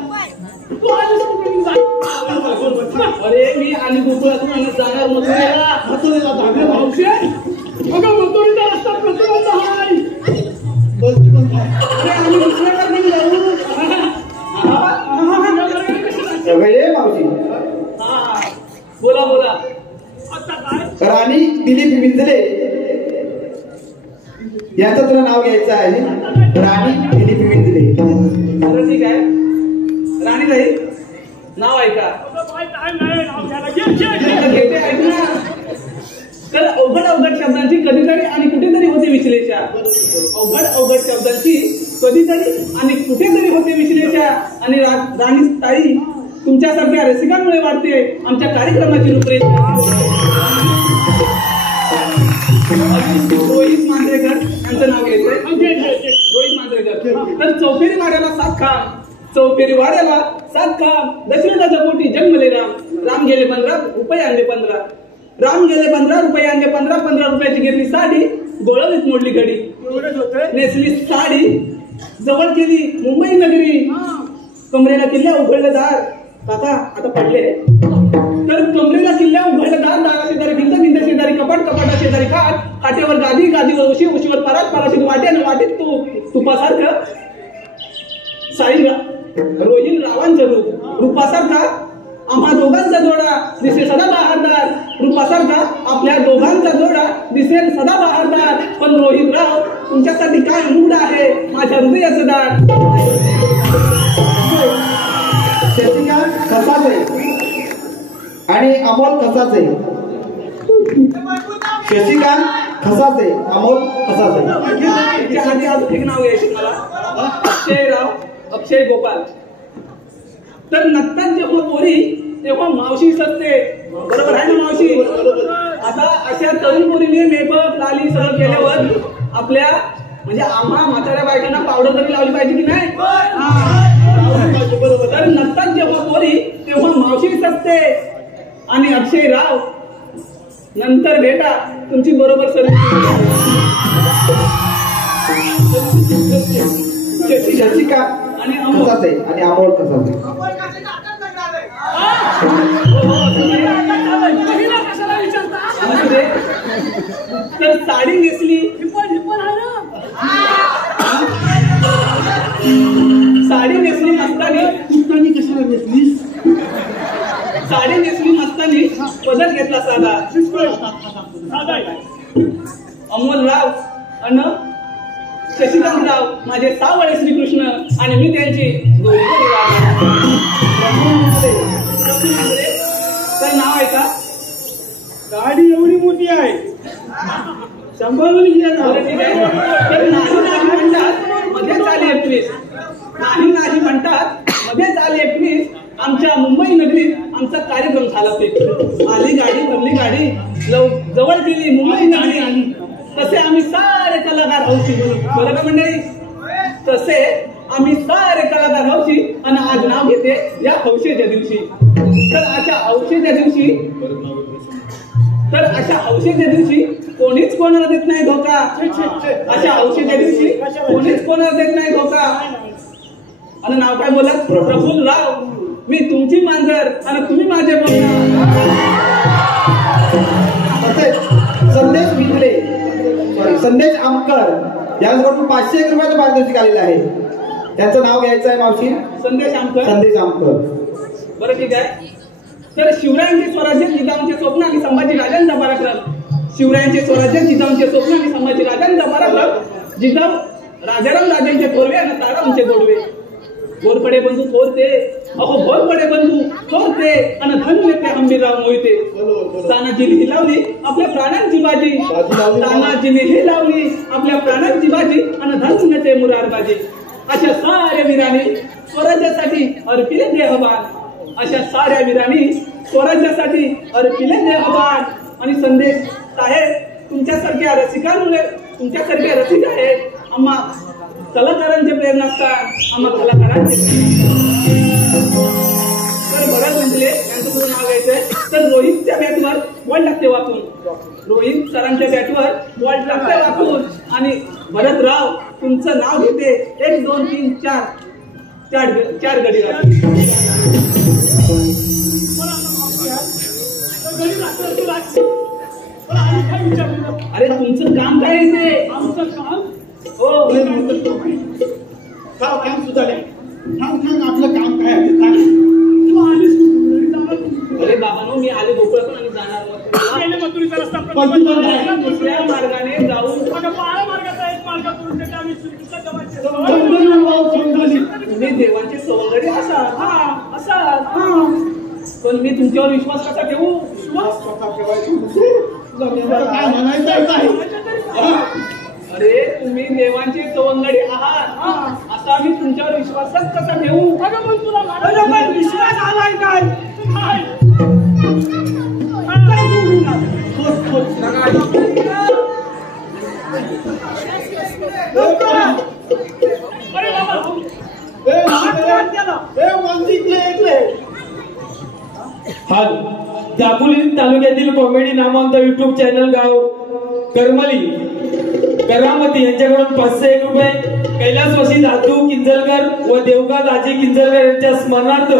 तू आधी सांगून जा. अरे मी आणि गोकुळातून आणि जाणार मथुरेला. मावशी, अगं मथुरेचा रस्ता प्रतिबंध आहे. अरे आम्ही दुसऱ्याकडे जाऊ. सगळे मावशी हा, बोला बोला. आता काय? राणी दिलीप विंजले याचं तुला नाव घ्यायचं आहे. राणी दिलीप विंजले. बरं ठीक आहे. राणीताई नाव ऐका. अगं बाई, काय नाही नाव घ्यायला. घे. घेते ऐक ना. तर अवघड अवघड शब्दांची कधीतरी आणि कुठेतरी होते विश्लेषण. अवघड अवघड शब्दांची कधीतरी आणि कुठेतरी होते विश्लेषण. आणि राणी ताई तुमच्यासारख्या रसिकांमुळे वाढते आमच्या कार्यक्रमाची रूपरेषा. रोहित मांजरेकर यांचं नाव घ्यायचंय. रोहित मांजरेकर. तर चौफेरी वाड्याला 7 खांब, चौफेरी वाड्याला 7 खांब. दशरथाच्या पोटी जन्मले राम. राम गेले 15 रुपये आणले 15. राम गेले 15 रुपये आणले 15. 15 रुपयाची घेतली साडी, गोळवलीत मोडली घडी. एवढंच होतं. नेसली साडी, जवळ केली मुंबई नगरी. कमरेला किल्ल्या उघडलं दार. काका आता पडले. तर कमरेला किल्ल्या उघडलं दार. दारा शेजारी भिंत, भिंत शेजारी कपाट, कपाटा शेजारी खाट. काठेवर गादी, गादीवर उशी, उशीवर परात, पराशीत वाट्यानं, वाटेत तुपासारखं साई. रोहिल रावांचं रूप, रूपासारखा आम्हा दोघांचा जोडा दिसेल सदा बहारदार. रूपासारखा आपल्या दोघांचा जोडा दिसेल सदा बहारदार. पण रोहित राव तुमच्यासाठी काय मूड आहे माझ्या हृदयाचं दार. शशिकांत कसाच आहे आणि अमोल कसाच आहे. शशिकांत खसाच आहे, अमोल कसाच आहे. त्याच्या आधी अजून एक नाव घ्यायचे मला. अक्षय राव, अक्षय गोपाल. तर नक्ताच जेव्हा पोरी तेव्हा मावशी सजते. बरोबर आहे ना मावशी? आता अशा तरुण पोरीने मेकअप लाली सगळं केल्यावर आपल्या म्हणजे आम्हा म्हाताऱ्या बायकांना पावडर तरी लावली पाहिजे की नाही? तर नक्ताच जेव्हा पोरी तेव्हा मावशी सजते. आणि अक्षय राव नंतर भेटा तुमची बरोबर सर्व. शशिकांत आणि अमोल कसाच आहे आणि अमोल कसाच आहे. कशाला विचारता? तर साडी नेसली, साडी नेसली मस्तानी. कशाला नेसलीस? साडी नेसली मस्तानी, पदर घेतला साधा. अमोल राव अन शशिकांत राव माझे सावळे श्रीकृष्ण आणि मी त्यांची गौरी. तर नाव आहे का? गाडी एवढी मोठी आहे, सांभाळून घ्या ना. ठीक आहे. तर नाही नाही म्हणतात मध्येच आली 21. नाही नाही म्हणतात मध्येच आली 21. आमच्या मुंबई नगरीत आमचा कार्यक्रम झाला फिक्स. आली गाडी, भरली गाडी, जवळ गेली मुंबई नगरी. आली तसे आम्ही सारे कलाकार हौशी. बरं का मंडळी? तसे आम्ही सारे कलाकार हौशी. आणि आज नाव घेते या हौशेच्या दिवशी. तर अशा हौशेच्या दिवशी कोणीच कोणाला देत नाही धोका. अशा हौशेच्या दिवशी कोणीच कोणाला देत नाही धोका. आणि नाव काय बोलत? प्रफुल्ल राव. मी तुमची मांजर आणि तुम्ही माझे बघा. संदेश विंजले, संदेश आमकर याचबरोबर 501 रुपयाचं पारितोषिक आलेलं आहे. त्यांचं नाव घ्यायचं आहे मावशी. संदेश आमकर. संदेश आमकर. बरं ठीक आहे. तर शिवरायांचे स्वराज्य निजामाचे स्वप्न आणि संभाजी राजांचा पराक्रम. शिवरायांचे स्वराज्य जिजाऊंचे स्वप्न आणि संभाजी राजांचा पराक्रम जिजाऊ राजाराम राजांचे थोरवे आणि तारांचे गोडवे गोरपडे बंधू थोरते अहो गोरपडे बंधू थोरते आणि धन्य ते हंबीरराव मोहिते तानाजीने ही लावली आपल्या प्राणांची बाजी तानाजीने ही लावली आपल्या प्राणांची बाजी आणि धन्य ते मुरारबाजी अशा साऱ्या वीरांनी स्वराज्यासाठी अर्पिले देहबान अशा साऱ्या वीरांनी स्वराज्यासाठी अर्पिले देहबान आणि संदेश साहेब तुमच्यासारख्या रसिक आहेत आम्हा कलाकारांचे प्रेरणास्थान आम्हा कलाकारांचे तर बरं म्हटले यांचं पूर्ण नाव घ्यायचंय तर रोहितच्या बॅटवर बॉल लागते वाकून रोहित सरांच्या बॅटवर बॉल लागते वाकून आणि भरतराव तुमचं नाव घेते 1 2 3 4 गडी अरे तुमचं काम काय आहे ते आमचं काम हो काम सुद्धा नाही सांग आपलं काम काय आहे ते सांग. तू आलीस कुठून? अरे बाबांनो मी आले भोकळातून आणि जाणार पहिले मथुरीचा रस्ता पण तू पण नाही. दुसऱ्या मार्गाने जाऊन माझ्या 12 मार्गाचा एक मार्ग करून देते आम्ही श्रीकृष्ण जवळचे समजून भाऊ, समजून. तुम्ही देवांचे सवंगडी असाल पण मी तुमच्यावर विश्वास कसा ठेवू विश्वास कसा ठेवायचा? तुला काय म्हणायचं आहे काय? अरे तुम्ही देवांचे सवंगडी आहात असा मी तुझ्यावर विश्वासच कसा ठेवू अगं पण तुला माझ्यावर विश्वास आलाय काय काय अरे बाबा हाल दापोली तालुक्यातील कॉमेडी नामवंत युट्यूब चॅनल गाव करमली करामती यांच्याकडून 501 रुपये कैलासवासी दादू किंजलकर व देवगा दाजी किंजलकर यांच्या स्मरणार्थ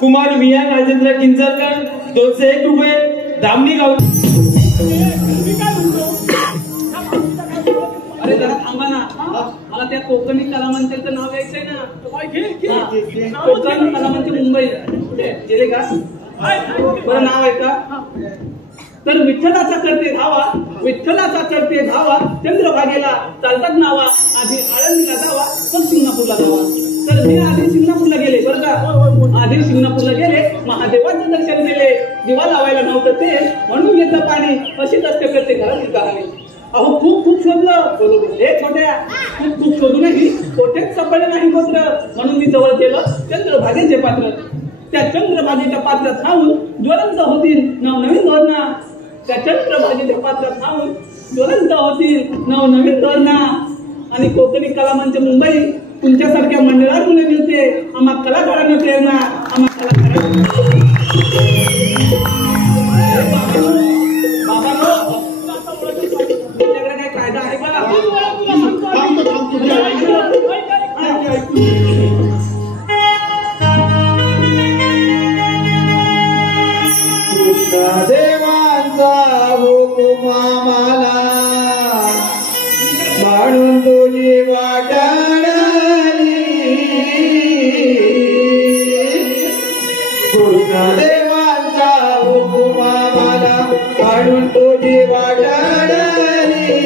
कुमार मिया राजेंद्र किंजलकर 201 रुपये धामणी गाव. अरे जरा थांबा ना मला त्या कोकणी कलावंतांचं नाव घ्यायचंय ना कोकण कलावंत मुंबई कुठे गेले का बरं नाव आहे का तर विठ्ठलाचा करते धावा चंद्रभागेला चालतात नावा आधी आळंदीला जावा पण सिंगापूरला जावा तर मी आधी सिंगापूरला गेले बरं का आधी सिंगापूरला गेले महादेवाचं दर्शन दिले दिवा लावायला नव्हतं ते म्हणून घेतलं पाणी अशीच असते प्रत्येक घरातील कहाणी अहो खूप शोधलं हे छोट्या खूप शोधूनही कोठेच सापडले नाही गोत्र म्हणून मी जवळ केलं चंद्रभागेचे पात्र त्या चंद्रभागेच्या पात्रात राहून ज्वलंत होतील नवनवीन धोरणा त्या चंद्रभागेच्या पात्रात राहून ज्वलंत होतील नवनवीन धोरणा आणि कोकणी कलामंच मुंबई तुमच्यासारख्या मंडळातून मिळते आम्हा कलाकारांना प्रेरणा आम्हा कलाकारांना तुमच्याकडे काही कायदा आहे का देवांचा हुकुम आम्हाला म्हणून तुझी वाटाडली कृष्ण देवांचा हुकुम आम्हाला म्हणून तुझी वाटाडली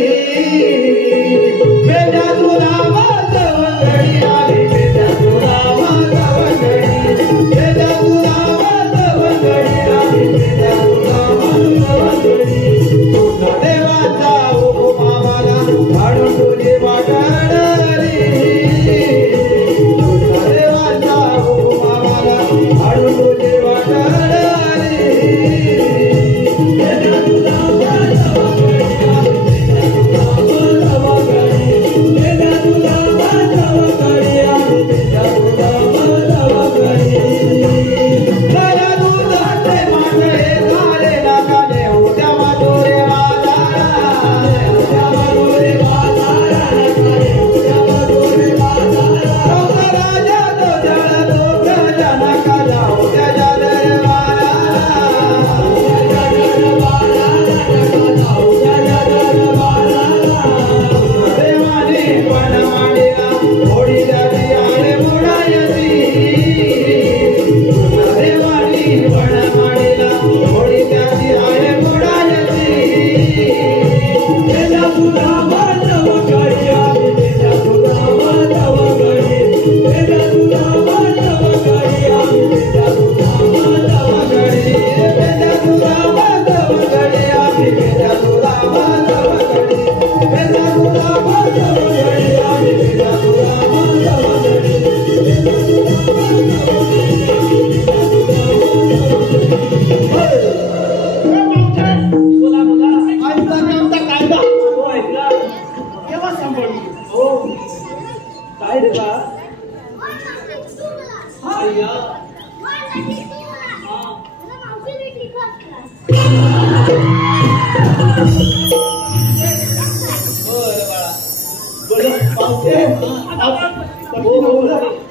बेटा तुला वाजवणी आली बेटा तुला वाजवणी बेटा तुला वाजवणी आली बेटा देवाचा हुकुम आम्हाला म्हणून तुझी वाटाडली देवाचा हुकुम आम्हाला म्हणून तुझी वाटाडली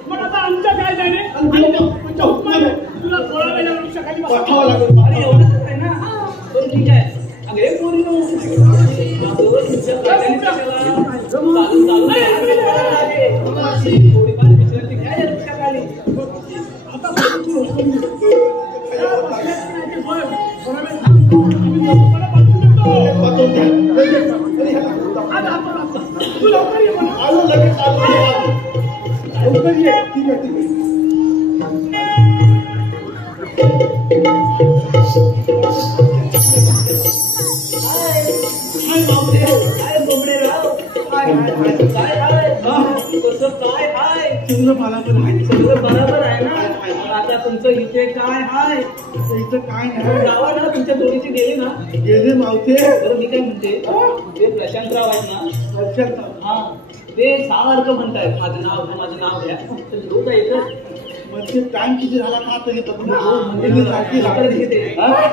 मग आता आमचं काय जाणे तुला 16 वेळा वृक्षाखाली पाठवावं लागेल. अरे एवढंच आहे ना पण ठीक आहे अगं हे पोरी तू लवकर ये म्हणा. आलो लगेच आलो. लवकर ये. ठीक आहे ठीक आहे. सगळं बरोबर आहे ना. आता तुमचं इथे काय हाय इथं काय नाही गावा ना तुमच्या जोडीचे गेले ना. गेले मावते बरं मी काय म्हणते ते प्रशांतराव आहेत ना. लक्षात हा ते सारखं म्हणतायत माझं नाव घ्या. तर लोक येतात म्हणजे टाइम किती झाला का आता येतं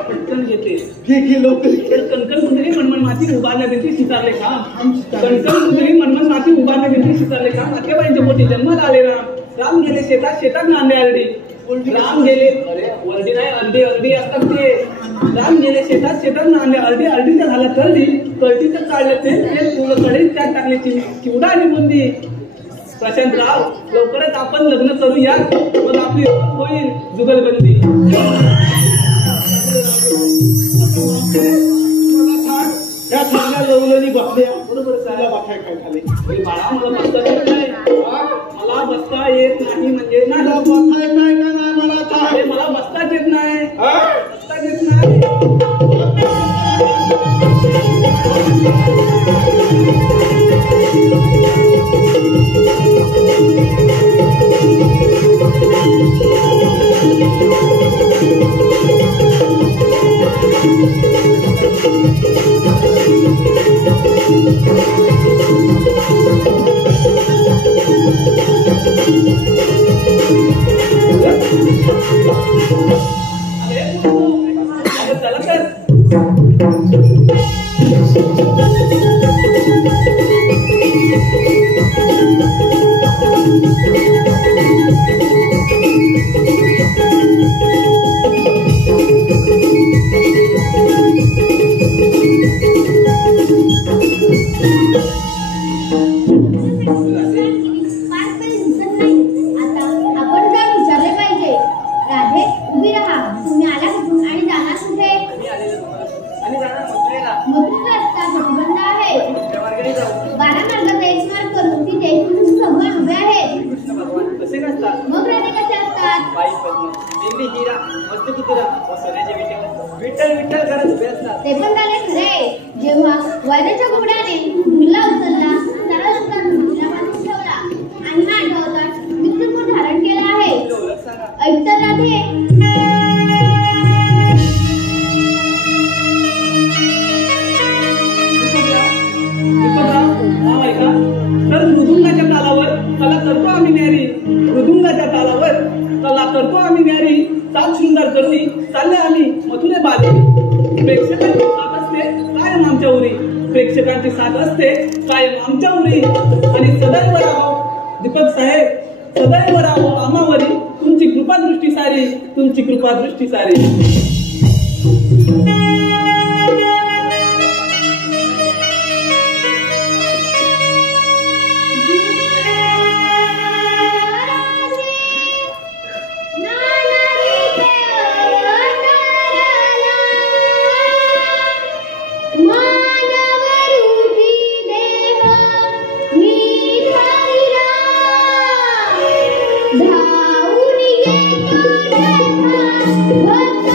पटकन घेते घे लवकर कणकण कुंडली मनमन माती उभारल्या भिंती शितारले काम. कणकण कुंडली मनमन माती उभारल्या भिंती शितारले काम. सत्यबाईंच्या पोटी जन्मात आले राम गेले शेतात नांदे आरडी. राम गेले अरे वरडी नाही अर्धी असतात ते. राम गेले शेतात नांदे अर्डीचं झालं कळटीचं काढलं ते तुला कढईत त्यात टाकले चिवडा आणि बुंदी. प्रशांतराव लवकरच आपण लग्न करूया मग आपली होईल जुगलबंदी. या चांगल्या लवलनी बसल्या बरोबर तुला बसाय काय झाले बाळा मला बसता येत नाही. मला बसता येत नाही म्हणजे तुला नाही. बसाय काय का नाही मला काय अरे मला बसताच येत नाही. बसताच येत नाही. चला तर ते पण झाले खरे. जेव्हा वैद्याच्या घोड्याने मुला उचलला त्याला दुसरा बांधून ठेवला आणि हा आठवतात मृत्यूपूर धारण केला आहे. ऐकतर राधे तर मृदुंगाच्या तालावर कला करतो आम्ही न्यारी. मृदुंगाच्या तालावर कला करतो आम्ही न्यारी. सात शृंगार करून चालले आम्ही मथुरे बाजारी. प्रेक्षकांची साथ असते कायम आमच्या उरी. प्रेक्षकांची साथ असते कायम आमच्या उरी. आणि सदैव राहो दीपक साहेब सदैव राहो आम्हावरी. तुमची कृपादृष्टी सारी तुमची कृपादृष्टी सारी. धावून येतो भक्त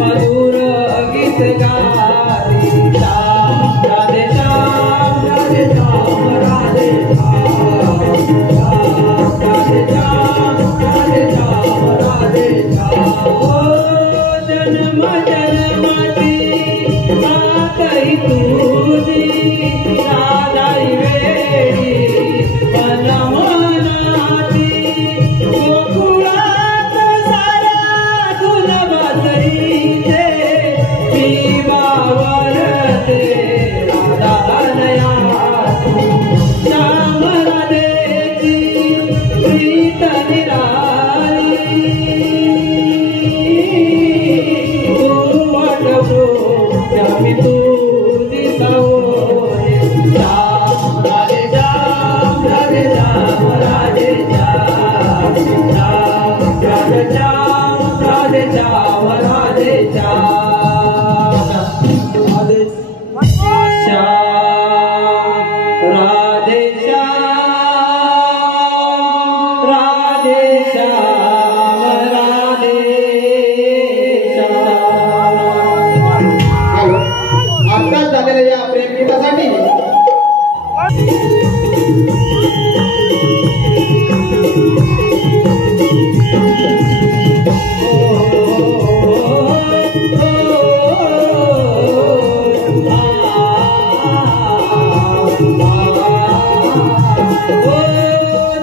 मधुर गीत गारी श्याम राधे श्याम राधे श्याम राधे श्याम राधे श्याम राधे श्याम जन्म जन्माची साथही तुझी राधाई वेळी मला मनाची गोकुळात सारा तुला बाजरीचे मी बावरते राधानया श्याम राधेची प्रीत निराली तू वाटतो मी तुझी सावरे श्याम राधे श्याम राधे श्याम राधे श्याम श्याम राधे श्याम राधे श्याम राधे श्याम राधे श्याम राधे श्याम राधे श्याम राधे श्याम आत्ताच झालेल्या या प्रेमगीतासाठी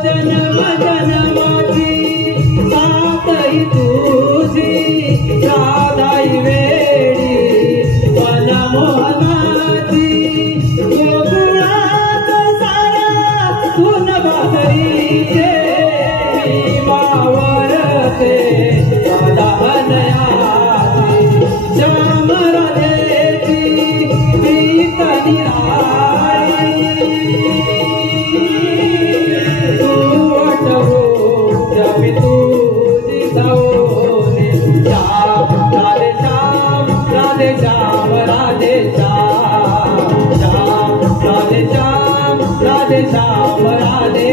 जन्म जन्माची साथही तुझी राधाई वेळी मला मोहनाची गोकुळात सारा तुन बासरीचे मी वावरते राधानयाची श्याम राधेची प्रीत निराळी तू वाटवो जमी तुझी सावरे श्याम राधे श्याम राधे श्याम राधे श्याम श्याम राधे श्याम राधे श्याम राधे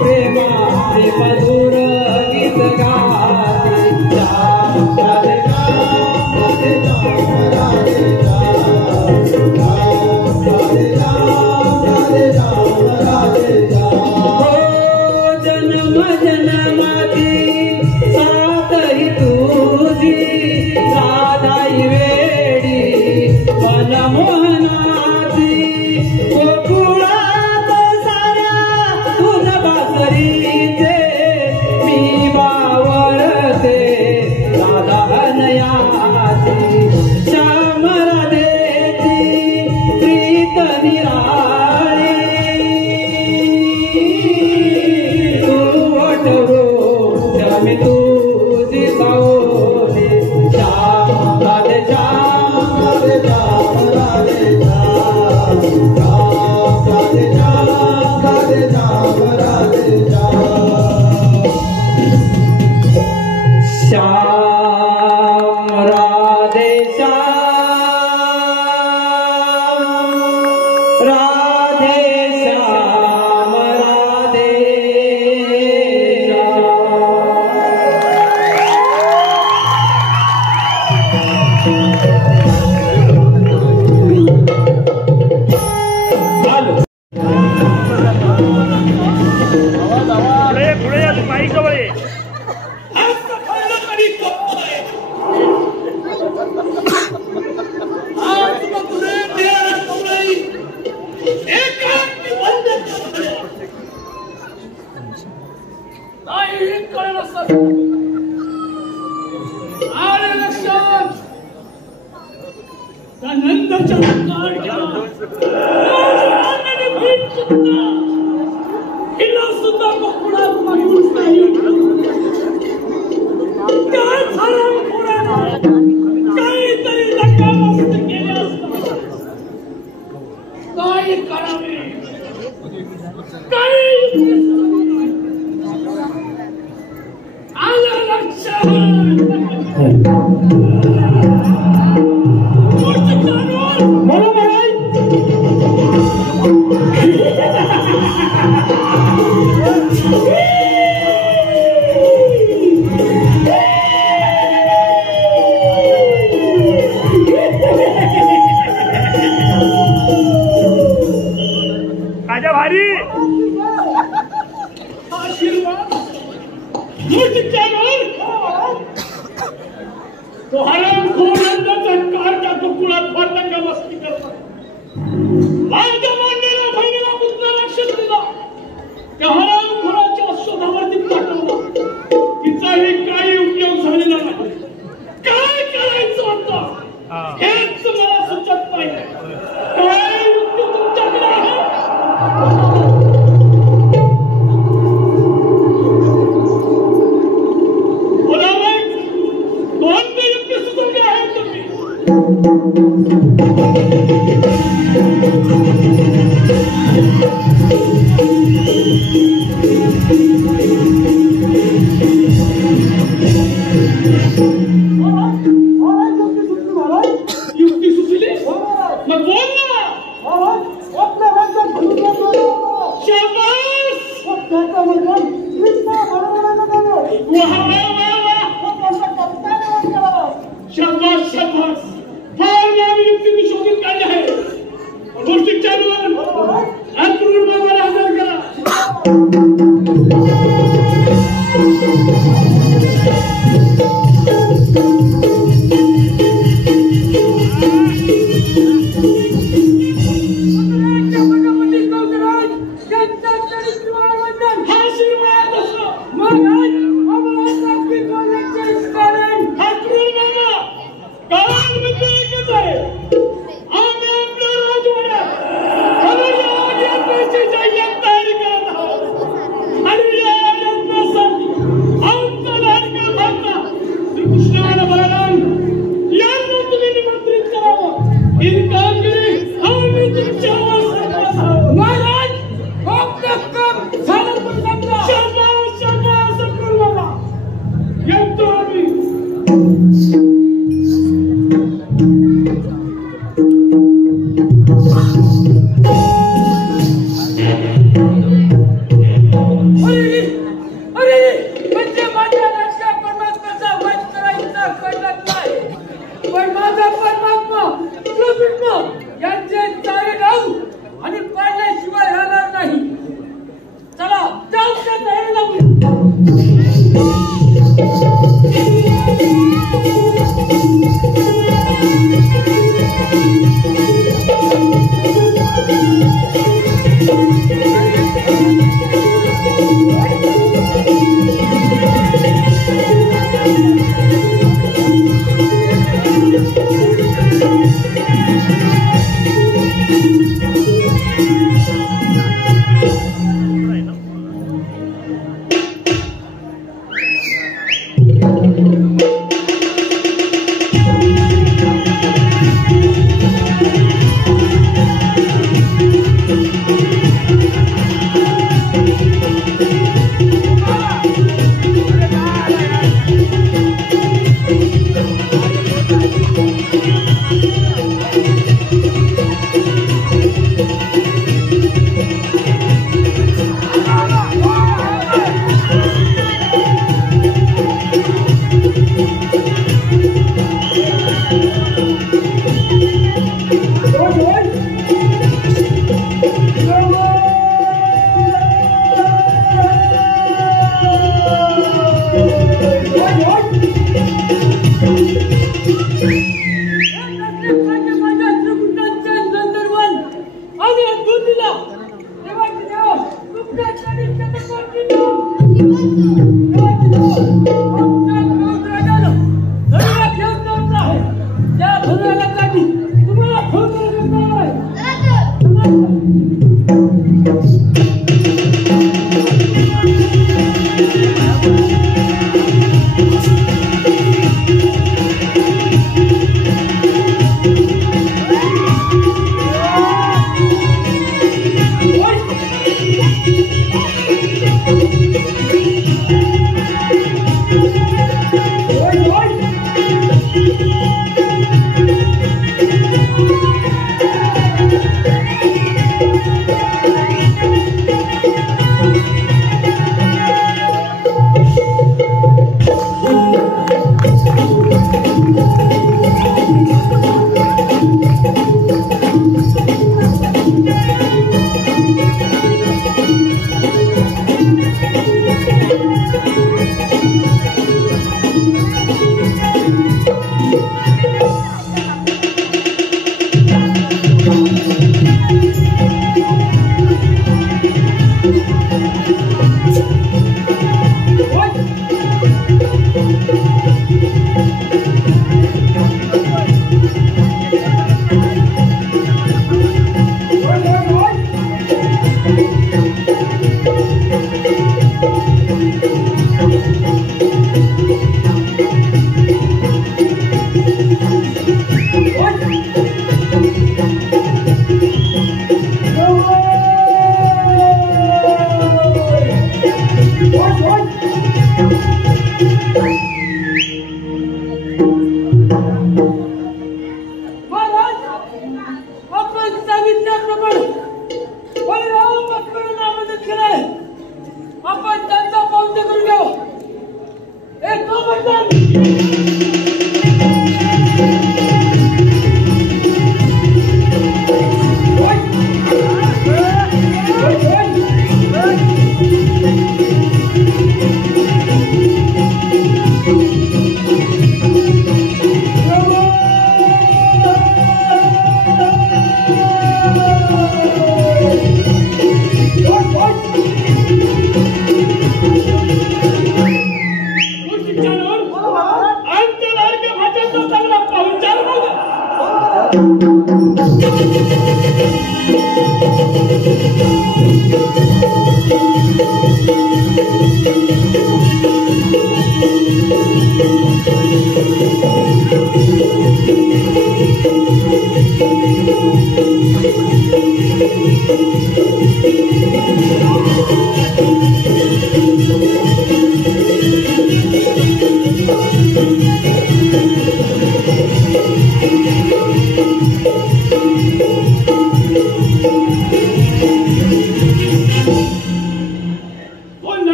प्रेमा मधुर गीत गाते श्याम राधे श्याम राधे श्याम राधे श्याम राधे श्याम राधे श्याम जन्म जन्माची साथही तुझी राधाई वेळी मला मोहनाची गोकुळात साऱ्या तुझ बासरीचे मी बावरते राधे श्याम राधे पुढे या माईक जवळ ये. राजा भारी आशीर्वाद तो हराम खोरांचा कारच्या तुकुळात फरदंग मस्ती करतात. माझ्या मांडीला बहिणीला पुत्र लक्ष दिला त्या हराम खोराच्या शोधावरती पाठवला. तिचाही काही उपयोग झालेला नाही. काय करायचं होतं हेच मला सुचत नाही. काय युक्ती तुमच्याकडे आहे? कोणती युक्ती सुचवली आहे तुम्ही? युक्ती सुचली मग बोल ना. शाबास शाबास फार नवी युक्ती मी शोधून काढली आहे. गोष्टी चालू अंतर्गत हजर करा. Hallelujah!